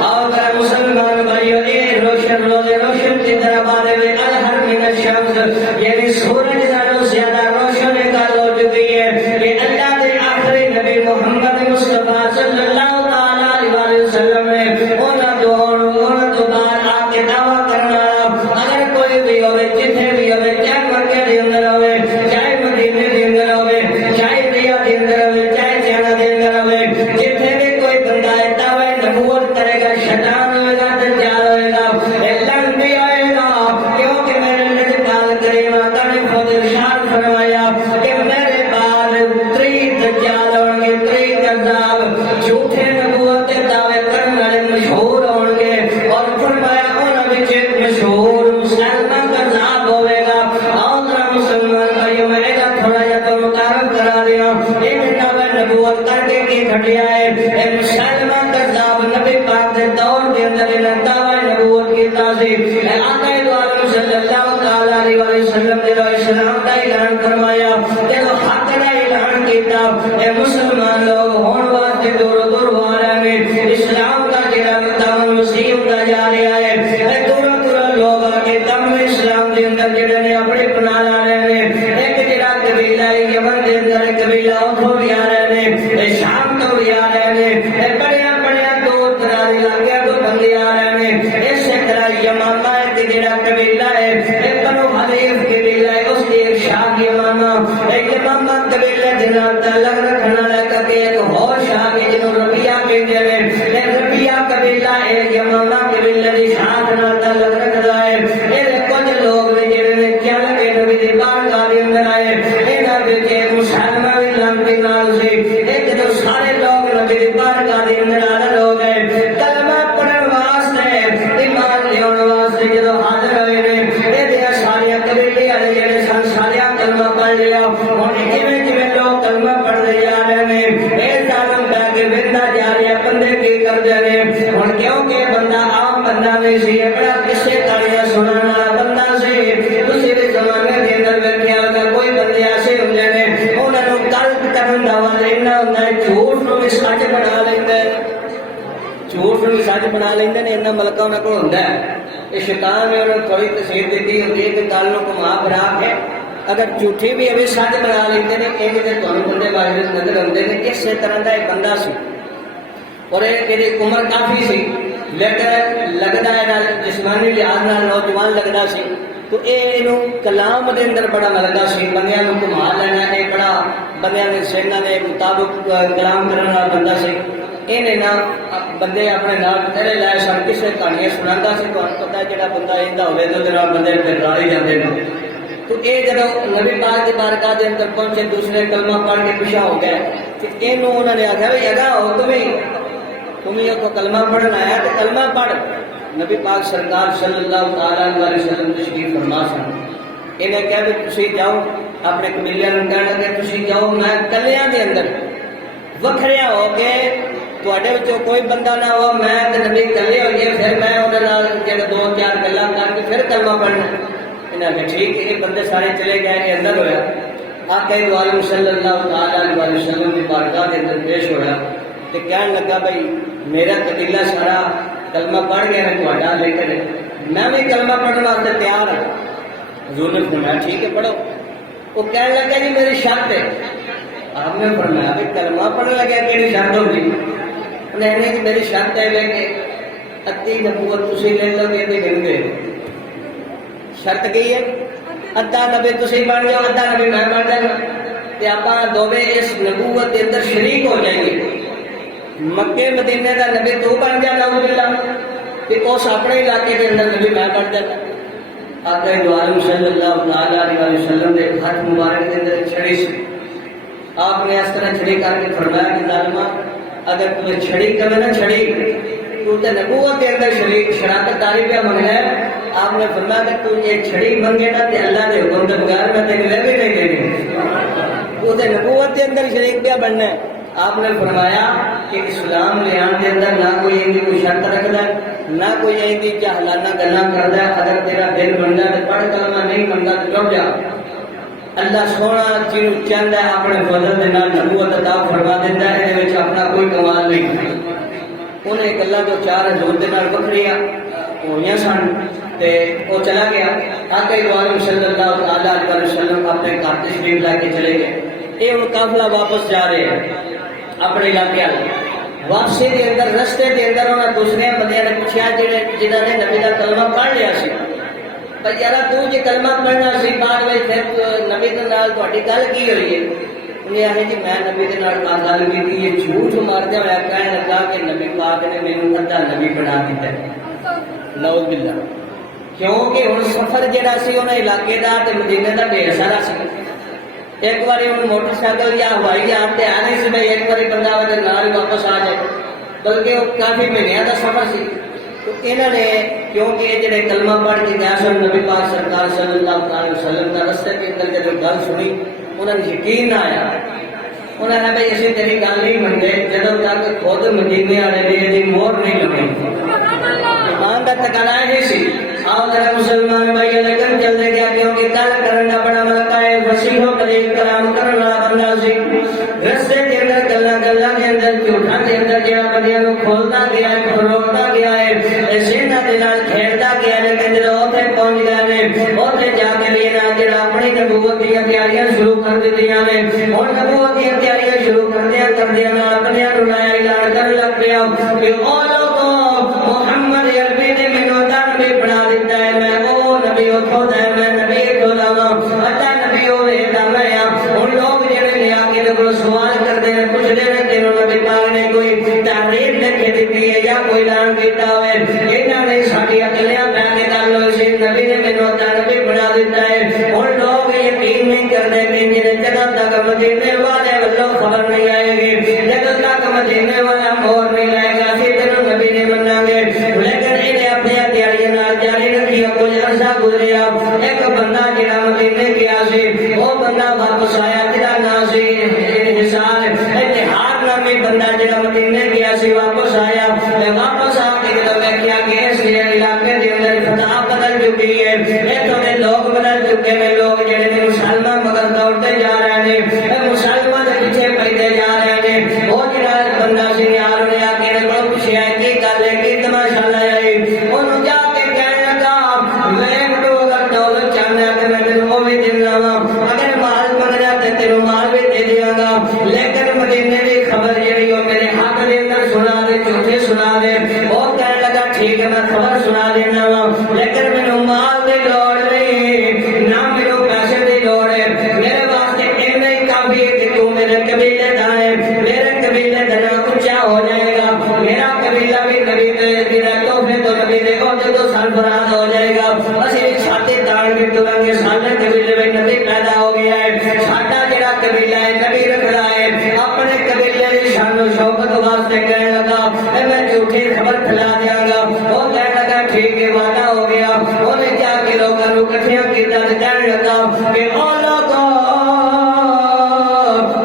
اور اگر مسلمان بھائیوں یہ روشن روزے روشن کی طرح بارے میں الحر من الشمس، یعنی سورج زیادہ زیادہ روشن نکال ہو چکی ہے، یہ اللہ کے آخری نبی محمد مصطفیٰ صلی اللہ علیہ وسلم نے انہوں تو بعد آپ کے دعویٰ کرنا، اگر کوئی بھی ہوئے جتنے بھی ہوئے، چاہے مکہ کے اندر ہوئے، چاہے مدینے کے اندر ہوئے، چاہے ریاض کے اندر ہوئے، چاہے چینہ کے اندر ہوئے، جتنے بھی کوئی بندہ ہے دعویٰ نبوت کرے گا، شیطان ہوئے گا، دجال ہوئے گا، لن بھی آئے گا، کیونکہ میرے نبی کریم آقا نے خود ارشاد فرمایا کہ میرے بعد 3 دجال ہوں گے، 3 کذاب، جھوٹے نبوت کے دعوے کرنے والے مشہور ہوں گے، اور فرمایا انہوں وچ ایک مشہور مسلمان کذاب ہوئے گا۔ اور مسلمان بھائیوں میں ایک تھوڑا جا تو متعارف کرا دیا، یہ نبوت کر کے کی گھٹیا ہے، اے مسلمان کذاب نبی پاک کے دور کے اندر انہیں دعوی نبوت کی تعظیم، اے آقا دو عالم صلی اللہ علیہ وسلم نے اسلام کا اعلان فرمایا، جب حق کا اعلان کیتا، اے مسلمان لوگ ہون واسطے دور دور آ رہے ہیں، اسلام کا جڑا دامن مسیح ہوتا جا رہا ہے، اے دور دور لوگ آ کے دم اسلام کے اندر جڑے نے اپنے پناہ لا رہے ہیں، ایک جڑا قبیلہ ہے یمن کے اندر قبیلہ اتھوں بھی آ رہے ہیں، اے شام تو بھی آ رہے ہیں، اے بڑے بڑے دور دراز علاقے تو بندے آ رہے ہیں، اسی طرح یمامہ کے جڑا قبیلہ ہے، اے بنو حنیف قبیلہ ہے، اس کی ایک شاہ یمامہ، اے یمامہ قبیلہ جناب تعلق رکھنا لگا کہ ایک اور شاہ جنہوں ربیہ کہتے ہیں، اے ربیہ قبیلہ ہے یمامہ قبیلہ دی شاہ لیندے نے انہاں ملکہ انہاں کول ہوندا ہے یہ شیطان نے انہوں تھوڑی تصویر دیتی ہوتی ہے کہ گل نو گھما پھرا کے اگر جھوٹھی بھی ابھی سچ بنا لیندے نے یہ بھی تمہیں بندے بازی نظر آتے ہیں اسی طرح کا ایک بندہ سی اور یہ عمر کافی سی لیکن لگتا ہے جسمانی لحاظ نال نوجوان لگتا سی تو یہ کلام دے اندر بڑا ملکہ سی بندیاں نو گھما لینا یہ بڑا بندیاں نے سینا دے مطابق کلام کرنے والا بندہ سی یہ نا بندے اپنے نال تیرے لائے سن کسے کہانیاں سناتا سی تو پتا ہے جڑا بندہ ایسا ہوئے تو جناب بندے پھر رل ہی جاتے ہیں تو یہ جب نبی پاک کی بارگاہ کے اندر پہنچے دوسرے کلمہ پڑھ کے پیچھے ہو گئے کہ یہ انہوں نے آخیا بھائی اگا ہو تمہیں کو کلمہ پڑھنا آیا تو کلمہ پڑھ نبی پاک سرکار صلی اللہ تعالیٰ علیہ وسلم تشریف فرما سن انہیں کہا بھی تسی جاؤ اپنے قبیلیاں نوں کہنا کہ تسی جاؤ میں کلیاں دے اندر وکھریا ہو کے تواڈے وچوں کوئی بندہ نہ ہو میں تے نبی کلے ہو گئے پھر میں انہاں نال جڑے دو چار گلاں کر کے پھر کلمہ پڑھنا انہاں کہ ٹھیک ہے یہ بندے سارے چلے گئے یہ اندر ہویا آقا عالم صلی اللہ تعالیٰ علیہ وسلم کی بارگاہ کے اندر پیش ہویا تو کہنے لگا بھائی میرا قبیلہ سارا کلمہ پڑھ گیا ہے تہاڈا لے کر میں بھی کلمہ پڑھنے واسطے تیار ہوں حضور نے فرمایا ٹھیک ہے پڑھو وہ کہنے لگا جی میری شرط ہے آپ نے فرمایا بھی کلمہ پڑھنے لگا کیڑی شرط ہوگی انہیں کہ میری شرط ہے کہ ادھی نبوت تسی لے لو گے تے گن گے شرط کی ہے ادھا نبی تسی بن جاؤ ادھا نبی میں بن جاؤں تے آپاں دوویں اس نبوت کے اندر شریک ہو جائیں گے مکے مدینے کا نبی تو بن جانا کہ اس اپنے علاقے کے اندر نبی میں بن جاتا آقا عالم صلی اللہ علیہ وسلم کے ہاتھ مبارک کے اندر چھڑی سی آپ نے اس طرح چھڑی کر کے فرمایا کہ ظالمہ اگر تمہیں چھڑی کرے نا چھڑی تو تے نبوت کے اندر شراکت داری پہ منگنا ہے آپ نے فرمایا کہ تو یہ چھڑی منگے نا تے اللہ کے حکم کے بغیر میں تیری لے بھی نہیں دینی تو تے نبوت کے اندر شریک پہ بننا ہے آپ نے فرمایا کہ اسلام لے آن کے اندر نہ کوئی ان کی کوئی شرط رکھتا ہے نہ کوئی ان کی جہلانہ گلاں کرتا ہے اگر تیرا دل بنتا ہے تو پڑھ کلمہ نہیں بنتا تو چپ جا اللہ سونا چیز چاہتا ہے اپنے فضل کے نال نبوت عطا فرما دیتا ہے یہ اپنا کوئی کمال نہیں انہیں گلاں تو چار حضور کے نال وکھریاں ہوئیاں سن تے وہ چلا گیا آقا عالم صلی اللہ تعالیٰ علیہ وسلم اپنے گھر تشریف لا کے چلے گئے یہ ہوں قافلہ واپس جا رہے ہیں اپنے علاقے واپسی کے اندر رستے کے اندر انہوں نے دوسرے بندے نے پوچھا جنہوں نے نبی کا کلمہ پڑھ لیا سی پر یار تو جی کلمہ پڑھنا سی بعد میں پھر نبی کے نال تہاڈی گل کی ہوئی ہے انہیں آخیا جی میں نبی کے نال گل کی تھی یہ جھوٹ مارتے ہوئے کہنے لگا کہ نبی پاک نے میرے ادھا نبی بنا دیتا ہے نعوذ باللہ کیونکہ ہن سفر جڑا سی انہاں علاقے دا تے مدینے دا ڈھیر سارا سی ایک بار موٹر سائیکل یا ہوائی جہاز سے آ نہیں سی بھائی ایک بار بندہ وجہ نال ہی واپس آ جائے بلکہ وہ کافی مہینوں کا سفر سی تو انہوں نے کیونکہ یہ جڑے کلمہ پڑھ کے گیا سن نبی پاک سرکار صلی اللہ علیہ وسلم کا رستے کے اندر جب گل سنی انہوں نے یقین نہ آیا انہوں نے بھائی اسی تیری گل نہیں منتے جب تک خود مدینے والے نے مور نہیں لگی ایمان کا تقاضا یہ سی آؤ ذرا مسلمان بھائی لیکن چلتے گیا کیونکہ گل کرنے کا بڑا ملکہ ہے وسیع و بلیغ کلام کرنے والا بندہ سی رستے کے اندر گلاں کے اندر جھوٹاں کے اندر جہاں بندیاں کو کھولتا گیا ہے فروغتا گیا ہے سینہ دے نال کھیلتا گیا لیکن جب اوتھے پہنچ گئے نے اوتھے جا کے بھی نہ جڑا اپنی نبوت دی تیاریاں شروع کر دتیاں نے ہن نبوت دی تیاریاں شروع کردیاں نال اپنے نال اعلان کرن لگ پیا کہ او لوگوں محمد عربی نے مینوں نبی بنا دیتا ہے میں او نبی اتھوں دا میں نبی اتھوں لاواں اتا نبی ہوے دا میں ہن لوگ جڑے لے آ کے کوئی سوال کردے نے پوچھدے نے تینوں نبی پاک نے کوئی تحریر لکھ کے دتی ہے یا کوئی اعلان کیتا ہوئے انہاں نے ساڈی اکلیاں پہ کے گل ہوئی سی نبی نے مینوں تا نبی بنا دیتا ہے ہن لوگ یقین نہیں کردے کہ جڑے جدوں تک مدینے والے والوں خبر نہیں آئے گی جدوں تک مدینے والا مور نہیں لائے گا اسی تینوں نبی نے مننا گے لیکن انہیں اپنی تیاریاں نال جاری رکھی کچھ عرصہ گزریا ایک بندہ جڑا مدینے گیا سی وہ بندہ واپس آیا جہاں نام سی حسان اتحاد نامی بندہ جڑا مدینے گیا سی واپس آیا واپس آ کے جب ویکھیا کہ اس علاقے کے اندر فضا بدل چکی ہے اتوں کے لوگ بدل چکے ہیں لوگ جڑے نے مسلمان مگر دوڑتے جا رہے ہیں مسلمان کے پیچھے پیتے جا رہے ہیں وہ جڑا بندہ سی یار نے آ کے پوچھا کی گل ہے کی تماشا ٹرانگے سارے قبیلے میں نبی پیدا ہو گیا ہے ساڈا جڑا قبیلہ ہے نبی رکھدا ہے اپنے قبیلے دی شان و شوکت واسطے کہنے لگا اے میں جھوٹی خبر پھیلا دیاں گا وہ کہنے لگا ٹھیک ہے وعدہ ہو گیا انہیں جا کے لوگوں کو اکٹھیاں کیتا تے کہنے لگا کہ او لوگو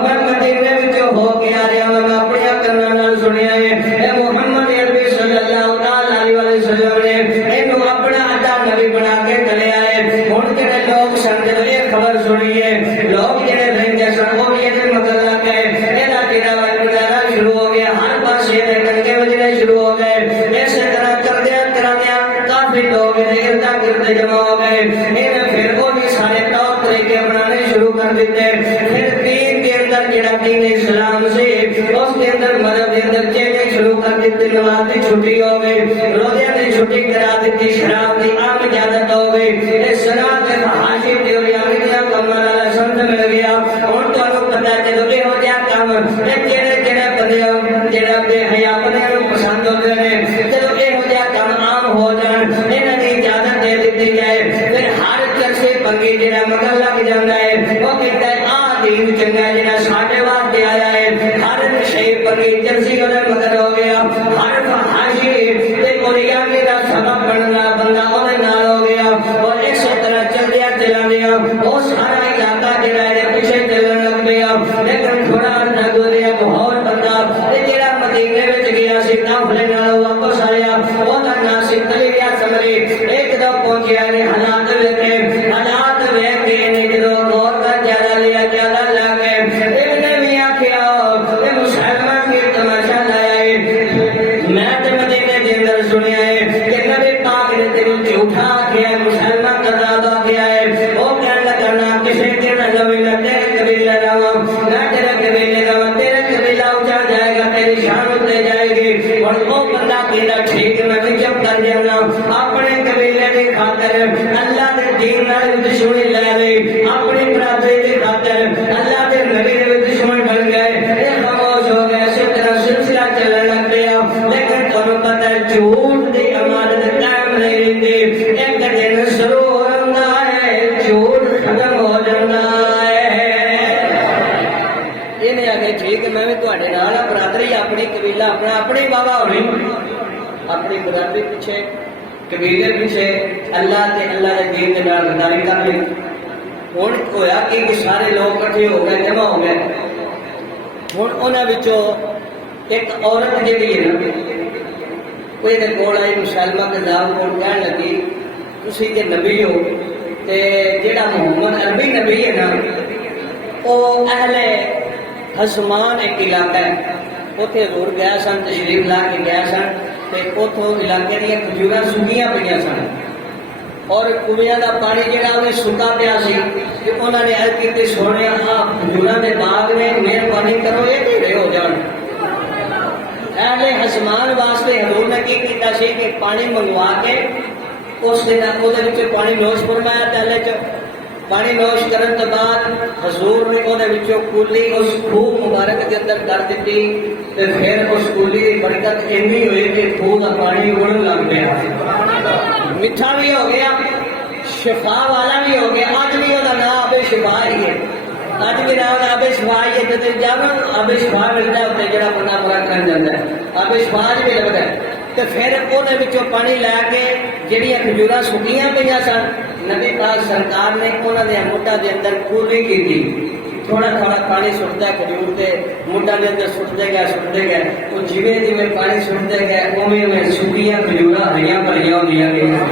میں مدینے وچ ہو کے آ رہا میں اپنے کاناں نال سنیا ہے اے محمد عربی صلی اللہ تعالی علیہ وسلم نے اینو اپنا عطا نبی بنا کے چلے آئے ہن جڑے لوگ سن جدوں یہ خبر سنی ہے لوگ جڑے رہندے سن وہ بھی یہ مطلب لگ گئے اینا جڑا وجدارا شروع ہو گیا ہر پاسے دے ٹنگے وجنے شروع ہو گئے اسی طرح کردیا کافی لوگ اردا گرد جمع ہو گئے انہیں پھر وہ بھی سارے طور طریقے اپنانے شروع کر دیتے پھر دین کے اندر جڑا دین اسلام سے اس کے اندر مذہب کے اندر چینج شروع کر دیتے نماز کی چھٹی ہو گئی روزے کی چھٹی کرا دیتی شراب کی عام اجازت ہو گئی یہ شراب کے فحاشی ڈیوریانیاں کمال والا سمجھ مل گیا ہن تانوں پتہ جدوں یہ ہو جا کام جڑے جڑے بندے جڑا بے حیا بندے نوں پسند ہوندے نے جدوں یہ ہو جا کام عام ہو جان انہاں دی اجازت دے دیتی جائے پھر ہر چرچے بنگی جڑا مگر لگ جاندا ہے وہ کہتا ہے آ دین چنگا جڑا ساڈے واسطے آیا ہے ہر شے بنگی چرچی ہونے مگر ہو گیا ہر فحاشی تے اوریانی دا سبب بننا بندہ اونے نال ہو گیا اور اس طرح چلدیا چلاندیا وہ سارا علاقہ جڑا ہے پیچھے چلن لگ پیا لیکن تھوڑا نہ گزریا بہت بندہ تے جڑا مدینے وچ گیا سی قافلے نال واپس آیا وہ دا نام سی تلیہ سمری ایک دم پہنچیا نے حالات ویکھ کے نے جدوں غور کر زیادہ لا کے انہیں بھی آکھیا کہ مسلمان کی تماشا لایا ہے میں تے مدینے دے اندر سنیا ہے کہ نبی پاک نے تینوں جھوٹا آکھیا ہے مسلمان کذاب آکھیا ہے وہ کہنے لگا نہ کسے کے نہ نبی نہ تیرے قبیلے دا نہ تیرے قبیلے دا تیرے قبیلہ اونچا جائے گا تیری شان اٹھتے جائے گی اور وہ بندہ کہتا ٹھیک میں بھی جب کر جانا اپنے قبیلے کی خاطر اللہ کے دین نال دشمنی لے لئی اپنی برادری کی خاطر اللہ کے نبی دے دشمن بن گئے یہ خاموش ہو گئے اسی طرح سلسلہ چلنے لگ پیا لیکن تمہیں پتہ ہے جھوٹ دی امانت قائم نہیں رہتی ایک دن شروع ہو جاتا ہے جھوٹ ختم ہو جاتا ہے یہ نہیں آگے ٹھیک ہے میں بھی تھوڑے نال برادری اپنی قبیلہ اپنا اپنی بابا ہونی اپنی برادری پیچھے قبیلے پیچھے اللہ تے اللہ کے دین کے نال غداری کر لی ہن ہویا کہ سارے لوگ اکٹھے ہو گئے جمع ہو گئے ہن انہاں وچوں ایک عورت جڑی ہے نا کوئی دے کول آئی مسلمہ کذاب کول کہن لگی تسی تے نبی ہو تے جڑا محمد عربی نبی ہے نا او اہل حسمان ایک علاقہ ہے اتنے ضرور گیا سن تشریف لا کے گیا سن تے اتوں علاقے دیا کھجوراں سکیاں پہ سن اور کنویاں دا پانی جڑا انہیں سکا پیا سی کہ انہوں نے عرض کی سونے کھجوراں دے باغ نے مہربانی کرو یہ ڈھیرے ہو جان اہل حسمان واسطے حضور نے کی کیتا سی کہ پانی منگوا کے اس دن وہ پانی نوش فرمایا پہلے پانی نوش کرن تو بعد حضور نے وہ کولی اس خوہ مبارک کے اندر کر دیتی تے پھر اس کولی کی برکت اینی ہوئی کہ خوہ کا پانی اڑن لگ گیا میٹھا بھی ہو گیا شفا والا بھی ہو گیا اج بھی وہ نام آب شفا ہی ہے اج بھی نام آب شفا ہی ہے جب آب شفا ملتا ہے اتنے جڑا بندہ پورا کر جاتا ہے آب شفا بھی لگتا ہے تو پھر وہ پانی لے کے جہاں کھجوراں سکیاں پہ سن نبی پاک سرکار نے انہوں نے مٹا کے اندر کولی کی تھی تھوڑا تھوڑا پانی سٹتا ہے کھجور کے مٹا کے اندر سٹتے گئے وہ جیویں جیویں پانی سٹتے گئے اویں سکیاں کھجوراں ہریاں بھریاں ہوندیاں گئیاں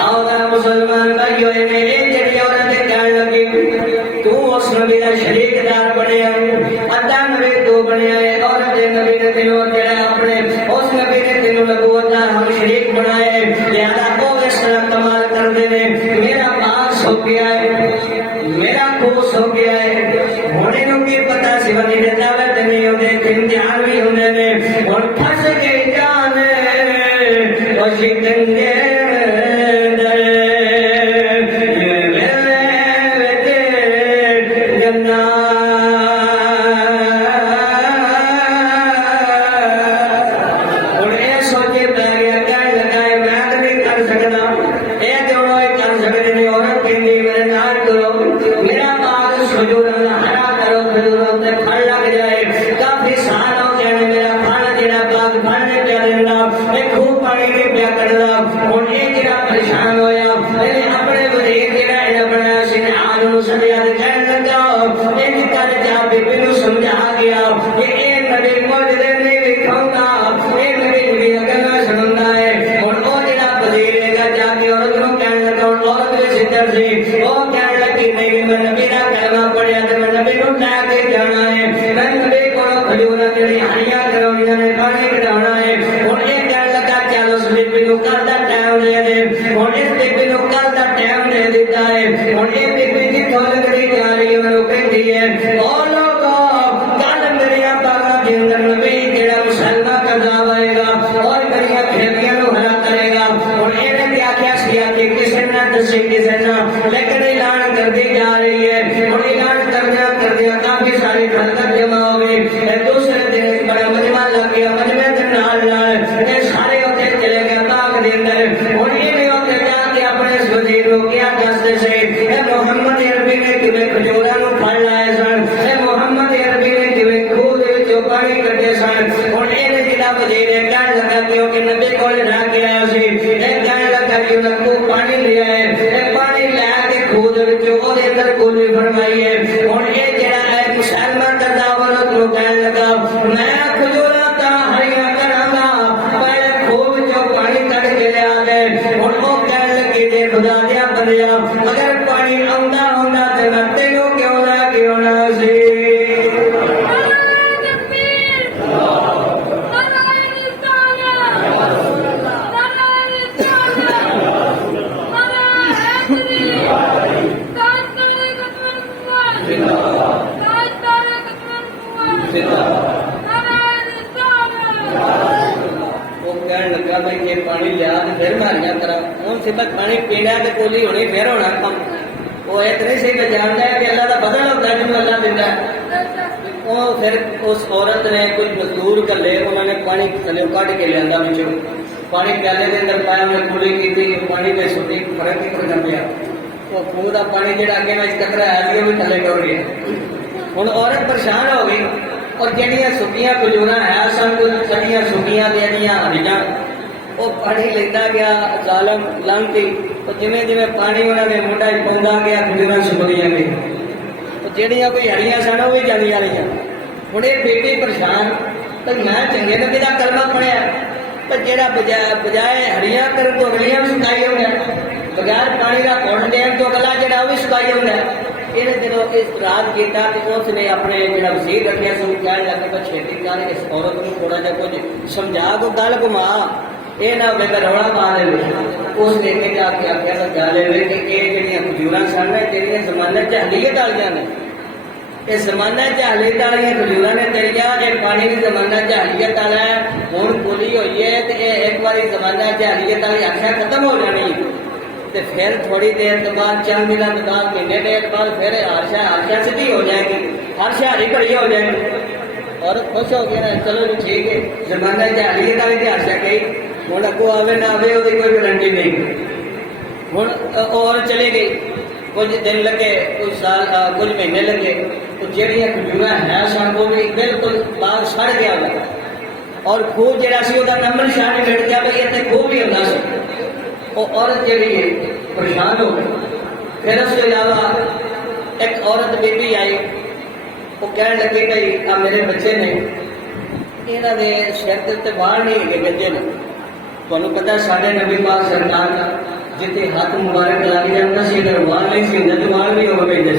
آؤ مسلمان بھائیو میرے جڑی عورت کہن لگی تو اس نبی کا شریک دار بنیا ادا نبی تو بنیا ہے عورت نبی نے تینوں جڑا اپنے اس نبی نے تینوں نبوت دا ہم شریک بنائے لہذا وہ اس طرح کمال کر دے میرا پاس ہو گیا ہے میرا خوش ہو گیا ہے ہونے نو کی پتا سی بنی دے دعوت نہیں ہوندے امتحان بھی ہوندے نے ہن پھس کے جانے او شکنجے عورت کہندی عورت بھی ستر سی وہ کہنے لگی نہیں میں نبی کا کلمہ پڑھیا تو میں نبی کو لے کے جانا ہے میں نبی کو کھجور جڑی ہریاں کراؤنیاں نے پانی کٹانا ہے ہن یہ کہنے لگا چل اس بی بی نو کل دا ٹائم دے دے ہن اس بی بی نو کل دا ٹائم دے دیتا ہے ہن یہ بی بی جتھوں لگدی جا رہی ہے مینوں کہندی ہے او لوگو کل میرے پاکاں دے اندر نبی جڑا مسلمہ قضا آئے گا اور میری پھیریاں نو ہرا کرے گا ہن اینے تے آکھیا سی کہ کسے نہ دسے کسے نہ لیکن اعلان کردی جا رہی ہے ہن اعلان کردیا کافی ساری خلق جمع ہو گئی دوسرے دن بڑا مجمع لگ گیا مجمع دے نال اے سارے اوتھے چلے گئے باغ دے اندر ہن یہ بھی اوتھے جا کے اپنے اس وزیر نو کیا دسدے سے اے محمد عربی نے کیویں کھجوراں نو پھڑ لائے سن اے محمد عربی نے کیویں خوہ دے وچوں پانی کڈے سن ہن اے جڑا وزیر ہے کہن لگا کیونکہ نبی کول رہ گیا سی اے کہن لگا کہ انہاں کو پانی لیا ہے اے پانی لے کے خوہ دے وچوں او دے اندر گولی فرمائی ہے ہن یہ جڑا ہے مسلمہ کردا ورت نو کہن لگا میں کھجوراں تا ہریاں کراں گا پہلے خوہ وچوں پانی کڈ کے لیا دے ہن او کہن لگی جے خدا دیا بندیا اگر پانی آوندا ہوندا تے میں تینوں کیوں لے کے آنا سی پانی لیا پھر ماریاں کرا ہوں صرف پانی پینا تو کولی ہونی پھر ہونا کم وہ اتنے سے میں جانتا ہے کہ اللہ کا بدل ہوتا ہے جنوب اللہ دیتا ہے وہ پھر اس عورت نے کچھ مزدور کر لے انہوں نے پانی تھلے کٹ کے لیا بچوں پانی پیالے کے اندر پایا انہیں کھلی کی پانی میں سٹی فرق ہی کرنا پیا وہ خوہ کا پانی جہاں اگے میں کترا ہے وہ بھی تھلے ٹر گیا ہوں عورت پریشان ہو گئی اور جہاں سکیاں کھجوراں ہے سن کچھ کھڑیاں سکیاں دیا ہریاں وہ پانی لیتا گیا ظالم لنگتی تو جویں جویں پانی انہوں نے منڈا پاؤں گیا کھجوراں سکدیاں گئی تو جہاں کوئی ہریاں سن وہ بھی جانیاں رہی ہوں یہ بیٹی پریشان تو میں چنگے نبی کا کلمہ پڑھیا پر جہاں بجائے ہریاں کرن تو اگلیاں بھی سکائی ہوگا بغیر پانی کا گھٹ دین تو اگلا جہاں وہ بھی سکائی ہوگا یہ جب اس رات کیا تو اس نے اپنے جا وزیر رکھا سو کہنے لگا چھیتی کر اس عورت کو تھوڑا جا کچھ سمجھا کو گل گھما یہ نہ ہوئے کہ روڑا پا لے اس نے کے جا کے آخیا سمجھا لے کہ یہ جہاں کھجوراں سن جہاں زمانے جہلیت والیاں نے یہ زمانہ جہلیت والی کھجوراں نے تیریا یہ پانی بھی زمانہ جہلیت والا ہے ہوں بولی ہوئی ہے تو یہ ایک بار زمانہ جہلیت والی آخیا ختم ہو جانی تو پھر تھوڑی دیر کے بعد چند دنوں کے بعد مہینے دیر بعد پھر ہرشا سیدھی ہو جائے گی ہرشا ہری بڑی ہو جائے گی اور خوش ہو گیا چلو جی ٹھیک ہے زمانہ جہلیت والی تو ہرشا گئی ہوں اگو آئے نہ آئے وہ کوئی گارنٹی نہیں ہوں اور چلے گئی کچھ دن لگے کچھ سال کچھ مہینے لگے تو جہاں کھجوراں ہیں سن وہ بھی بالکل باغ سڑ گیا ہوا اور خوہ جہاں سی وہ نمبر شاہ بھی مٹ گیا بھائی اتنے خوہ بھی ہوتا سی وہ عورت جہی ہے پریشان ہو گئی پھر اس کے علاوہ ایک عورت بی بی آئی وہ کہنے لگی بھائی آ میرے بچے نے یہاں کے سر کے باہر نہیں ہے گجے نے تمہیں پتا سارے نبی پاک سرکار کا جتنے ہاتھ مبارک لگ جاتا سی اگر وال نہیں سی ہوتا تو وال بھی ہو گئے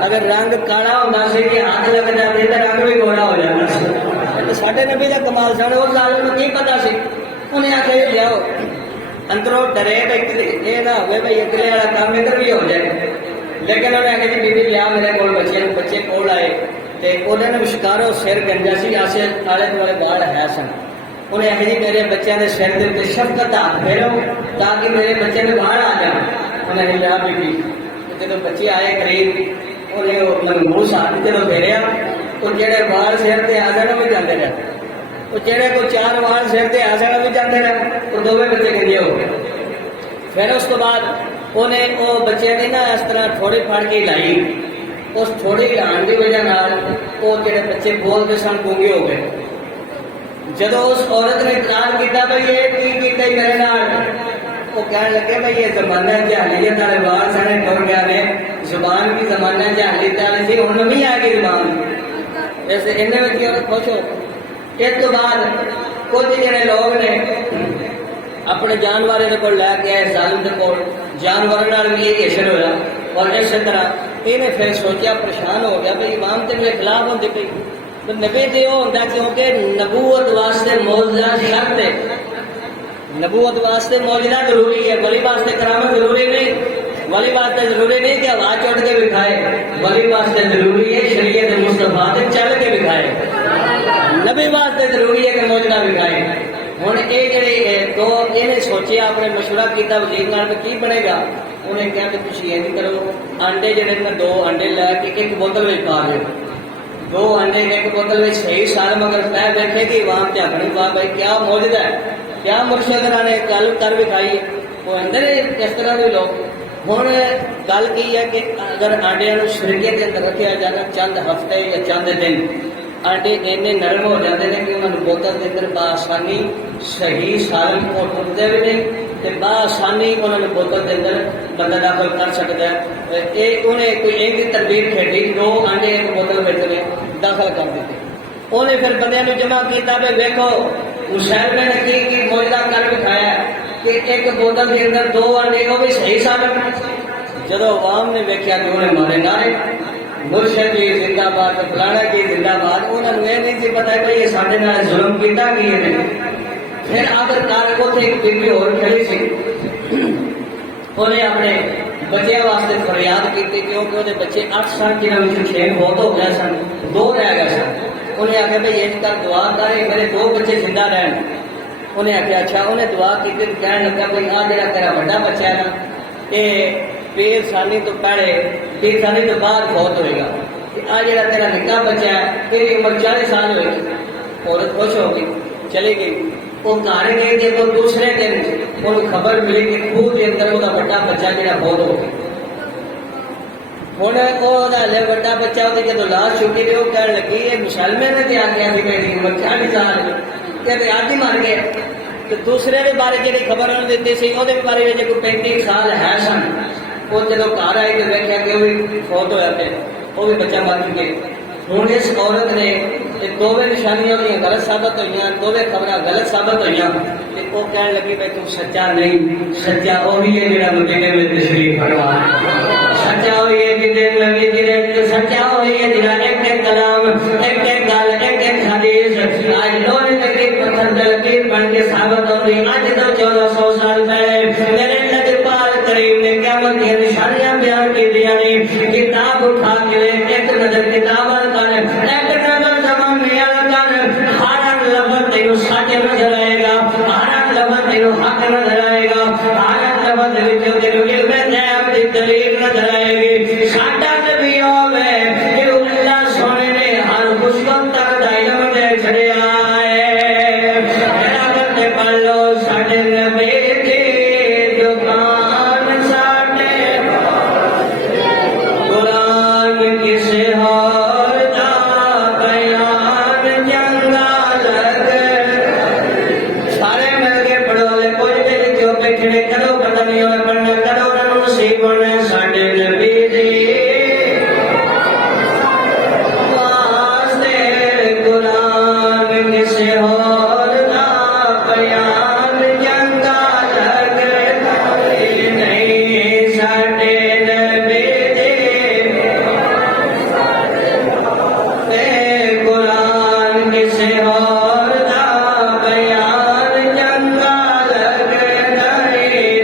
اگر رنگ کالا ہوتا سی کہ ہاتھ لگ جاتے تو رنگ بھی گوڑا ہو جاتا سی سارے نبی کا کمال سن اس سال میں کی پتا سی انہیں آخر لیاؤ اندروں ڈرے یہ نہ ہوئے بھائی اکلے والا کام ادھر بھی ہو جائے لیکن انہیں آخر جی بیبی لیا میرے کو بچے کول آئے تو انہوں نے شکارو سر گنجا سی آسے آلے دوالے بال ہے سن انہیں آخر جی میرے بچے کے سر کے شفقت ہاتھ پھیرو تاکہ میرے بچے میں باہر آ جائیں انہیں لیا بیبی جب بچے آئے قریب انہیں منہ ہاتھ جب پھیریا تو جہے بال سر سے آ جانا بھی جاتے رہے تو جہے کو 4 وال سر سے آ جانا بھی جاتے رہے تو دونوں بچے گنجے ہو گئے پھر اس کے بعد انہیں وہ بچے نے نا اس طرح تھوڑی پھڑ کے لائی اس تھوڑی ہلان کی وجہ وہ جہے بچے بولتے سن گونگے ہو گئے جدو اس عورت نے اقرار کیا بھائی یہ کی میرے نال وہ کہنے لگے بھائی یہ زمانہ جہلیت والے بال سارے ٹر گیا نے زبان بھی زمانہ جہلیت والی تھی ہوں نہیں آئے گی زبان ویسے انہیں خوش ہو اس کے بعد کچھ جڑے لوگ نے اپنے جان والے کو لے کے آئے ظالم کے کول جانوروں بھی یہی حشر ہوا اور اس طرح یہ پھر سوچا پریشان ہو گیا بھائی امام تے میرے خلاف ہوتی پی تو نبی تے وہ ہوتا کیونکہ نبوت واسطے معجزہ شرط ہے نبوت واسطے معجزہ ضروری ہے ولی واسطے کرامت ضروری نہیں ولی واسطے ضروری نہیں کہ آواز چڑھ کے بکھائے ولی واسطے ضروری ہے شریعت مصطفیٰ سے چل کے بکھائے نبی واسطے ضروری ہے کہ معجزہ بکھائے ہوں یہ جڑے تو یہ سوچیا اپنے مشورہ کیا وزیر نال کی بنے گا انہیں کہا کہ تھی یہ کرو انڈے جڑے نے 2 انڈے لے کے ایک بوتل میں پا دو 2 انڈے ایک بوتل میں صحیح سال مگر طے دیکھے کہ وہاں تے اپنی پا بھائی کیا موجود ہے کیا مرشد نے گل کر بکھائی وہ اندر اس طرح کے لوگ ہوں گل کی ہے کہ اگر آنڈیا شریعت کے اندر رکھا جانا چند ہفتے یا چند دن آنڈے اینے نرم ہو جاتے ہیں کہ انہوں نے بوتل کے اندر بآسانی صحیح سالم کو ٹوٹتے بھی نہیں تو بآسانی انہوں نے بوتل کے اندر بندہ داخل کر سکتا ہے انہیں کوئی ایک تربیت کھیلی 2 انڈے ایک بوتل میں داخل کر دیتے انہیں پھر بندے نے جمع کیا بھی ویکو مسلمے نے کی معجزہ کر بکھایا کہ ایک بوتل کے اندر 2 انڈے وہ بھی صحیح سالم جب عوام نے ویکیا کہ انہیں مارے نعرے مرشد جی زندہ باد فلانا جی زندہ باد انہوں نے یہ نہیں سی پتا کہ یہ سارے ظلم کیتا کی ہے پھر آخر کار کو ایک بیبی اور کھڑی سی انہیں اپنے بچے واسطے فریاد کی کیونکہ وہ بچے 8 سال جنہوں میں 6 بہت ہو گئے سن 2 رہ گئے سن انہیں آخیا بھائی یہ کر دعا کر میرے 2 بچے زندہ رہن انہیں آخیا اچھا انہیں دعا کی کہنے لگا بھائی آ جا تیرا بڑا بچہ ہے نا یہ 20 سال تو پہلے 20 سال تو بعد بہت ہوئے گا آ جا تیرا نکا بچہ ہے تیری عمر 40 سال ہوئے گی عورت خوش ہو گئی چلی گئی وہ گھر گئی دیکھو دوسرے دن ان خبر ملی کہ خوہ کے اندر وہ بڑا بچہ جہاں بہت ہو گیا ہوں وہ بڑا بچہ وہ جب لاش چکی تو وہ کہنے لگی یہ مسلمے نے تو آخیا کہ میری عمر 40 سال کہتے آج ہی مر گئے تو دوسرے کے بارے جی خبر انہوں نے دیتی سی وہ بارے میں کوئی 35 سال ہے سن وہ جب گھر آئے تو دیکھا کہ وہ بھی فوت ہوا پہ وہ بھی بچہ مر چکے ہوں اس عورت نے دونوں نشانیاں غلط ثابت ہوئی 2 خبر غلط ثابت ہوئی وہ کہنے لگی بھائی تم سچا نہیں سچا وہی ہے جہاں مدینے میں تشریف فرما سچا وہی ہے جی سچا وہی ہے جہاں ایک کلام ایک گل ایک حدیث آج لوہے لگی پتھر لکیر بن کے ثابت ہوتی اج تو 1400 سال پہلے میرے نبی پاک کریم نے قیامت کی نشانیاں بیان کی دیا نے کتاب اٹھا کے ایک نظر کتاب کر ایک نظر زمان میں کر ہر لفظ تینوں سچ نظر آئے گا ہر لفظ تینوں حق نظر آئے گا ہر لفظ وچوں تینوں علم غیب دی دلیل نظر آئے گی ساڈا نبی ہوے کہ اللہ سونے نے ہر خوشبو تک دا علم دے چھڑیا ہے میرا کرتے پڑھ لو ساڈے نبی دی دکان ساڈے قرآن کسے اور دا بیان جنگا لگ سارے مل کے پڑھو لے کوئی بھی لکھو بیٹھنے کرو پتہ نہیں ہوئے پڑھنا کرو انہوں نصیب ہونے ساڈے نبی دی واسطے قرآن کسے اور دا بیان جنگا لگ نہیں ساڈے نبی دی قرآن کسے اور دا بیان جنگا لگ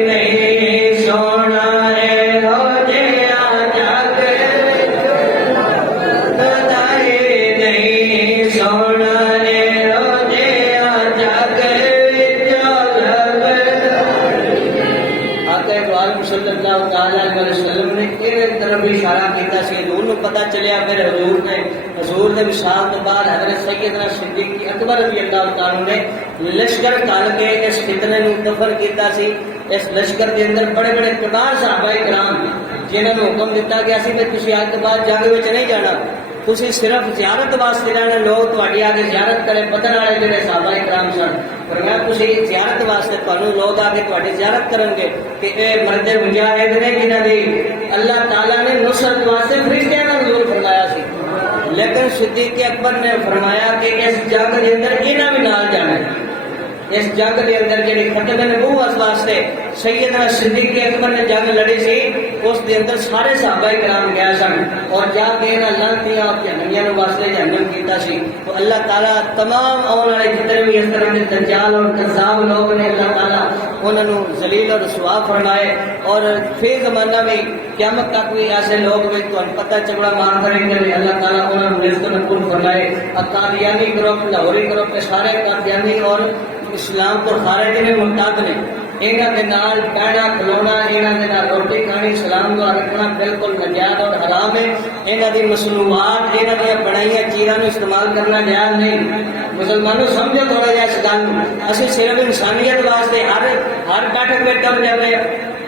نہیں سونا ہے ہو جیا جگ نہیں سونا ہے ہو جیا جگ آقا عالم صلی اللہ تعالی علیہ وسلم نے ایک طرف اشارہ کیتا سی حضور کو پتہ چلیا پھر حضور نے وصال تو بعد حضرت سیدنا صدیق اکبر رضی اللہ تعالی نے لشکر کال کے اس فتنے نو دفن کیتا سی اس لشکر کے اندر بڑے بڑے کبار صحابہ کرام جنہوں نے حکم دیتا گیا سی کہ تسی آج کے بعد جنگ وچ نہیں جانا تسی صرف زیارت واسطے رہنا لوگ تہاڈی آ کے زیارت کرے بدن والے جڑے صحابہ کرام سن فرمایا تسی زیارت واسطے تانوں لوگ آ کے تہاڈی زیارت کرن گے کہ اے مرد مجاہد نے جنہاں دی اللہ تعالی نے نصرت واسطے فرشتیاں نال نور فرمایا سی لیکن صدیق اکبر نے فرمایا کہ اس جنگ کے اندر انہاں بھی نال جانا ہے اس جنگ کے اندر جڑی ختم نبوت واسطے سیدنا صدیق اکبر نے جنگ لڑی سی، اس دے اندر سارے صحابہ کرام گئے سن اور جا کے لعنتیاں جہنمیاں نو واسطے جہنم کیتا سی. تو اللہ تعالیٰ تمام آنے والے جتنے بھی اس طرح کے دجال اور کذاب لوگ نے اللہ تعالیٰ انہوں نے ذلیل اور رسوا فرمائے. اور پھر زمانہ میں قیامت تک بھی ایسے لوگ بھی تو پتہ چگڑا مار کریں گے اللہ تعالیٰ انہوں نے رزق نقول فرمائے. قادیانی گروپ لاہوری گروپ کے سارے قادیانی اور اسلام کو خارج نے مرتد نے، یہاں کے نال بہنا کھلونا، یہاں کے نال روٹی کھانی، سلام دعا رکھنا بالکل نجات اور حرام ہے. یہاں کی مصنوعات، یہاں دیا بنائی چیزوں کو استعمال کرنا جائز نہیں. مسلمانوں سمجھو تھوڑا جہا اس گل اسی صرف انسانیت واسطے ہر بیٹھک میں ٹر جائے،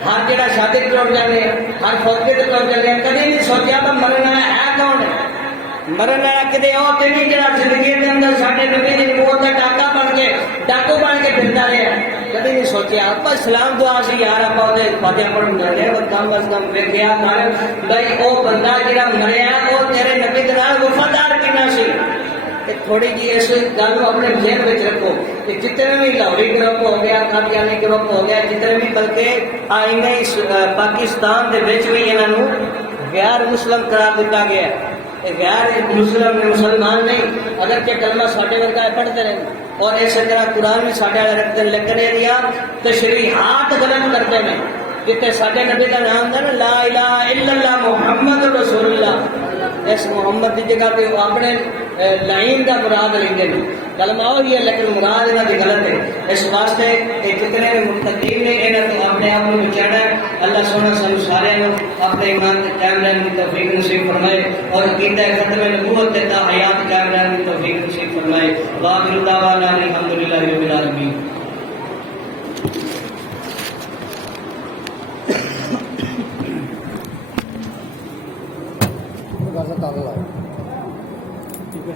ہر جڑا شادی ٹر جائے، ہر فوجے ٹر جائے. کدی نہیں سوچا تو مرن والا ہے کون ہے؟ مرن والا کدے وہ تو نہیں جڑا زندگی کے اندر سارے نبی کی موت کا ڈاکو بن کے پھرتا رہا. کدی نہیں سوچا آپ سلام دعا سی یار آپ فاتحہ پڑھ مرے اور کم از کم ویکیا کر بھائی وہ بندہ جڑا مریا وہ تیرے نبی کے نال وفادار کنا سی. تھوڑی جی اس گل کو اپنے ذہن میں رکھو کہ جتنے بھی لاہوری گروپ ہو گیا، قادیانی گروپ ہو گیا، جتنے بھی بلکہ آئینہ پاکستان دے وچ بھی انہوں غیر مسلم قرار دیتا گیا ہے. غیر مسلم مسلمان نہیں، اگر کہ کلمہ ساڈے ورگا پڑھتے رہے اور اسی طرح قرآن بھی ساڈے والے رکھتے لیکن یہ تشریحات غلط کرتے ہیں. جتنے ساڈے نبی کا نام تھا نا لا الہ الا اللہ محمد رسول اللہ، اس محمد کی جگہ پہ وہ اپنے لائن کا مراد لیندے ہیں. کلمہ وہی ہے لیکن مراد انہاں دی غلط ہے. اس واسطے کہ جتنے بھی متقین نے انہاں تو اپنے آپ کو بچانا ہے. اللہ سونا سانو سارے اپنے ایمان تے قائم رہنے کی توفیق نصیب فرمائے اور عقیدہ ختم نبوت تے تا حیات قائم رہنے کی توفیق نصیب فرمائے. وآخر دعوانا الحمدللہ رب العالمین. ٹھیک ہے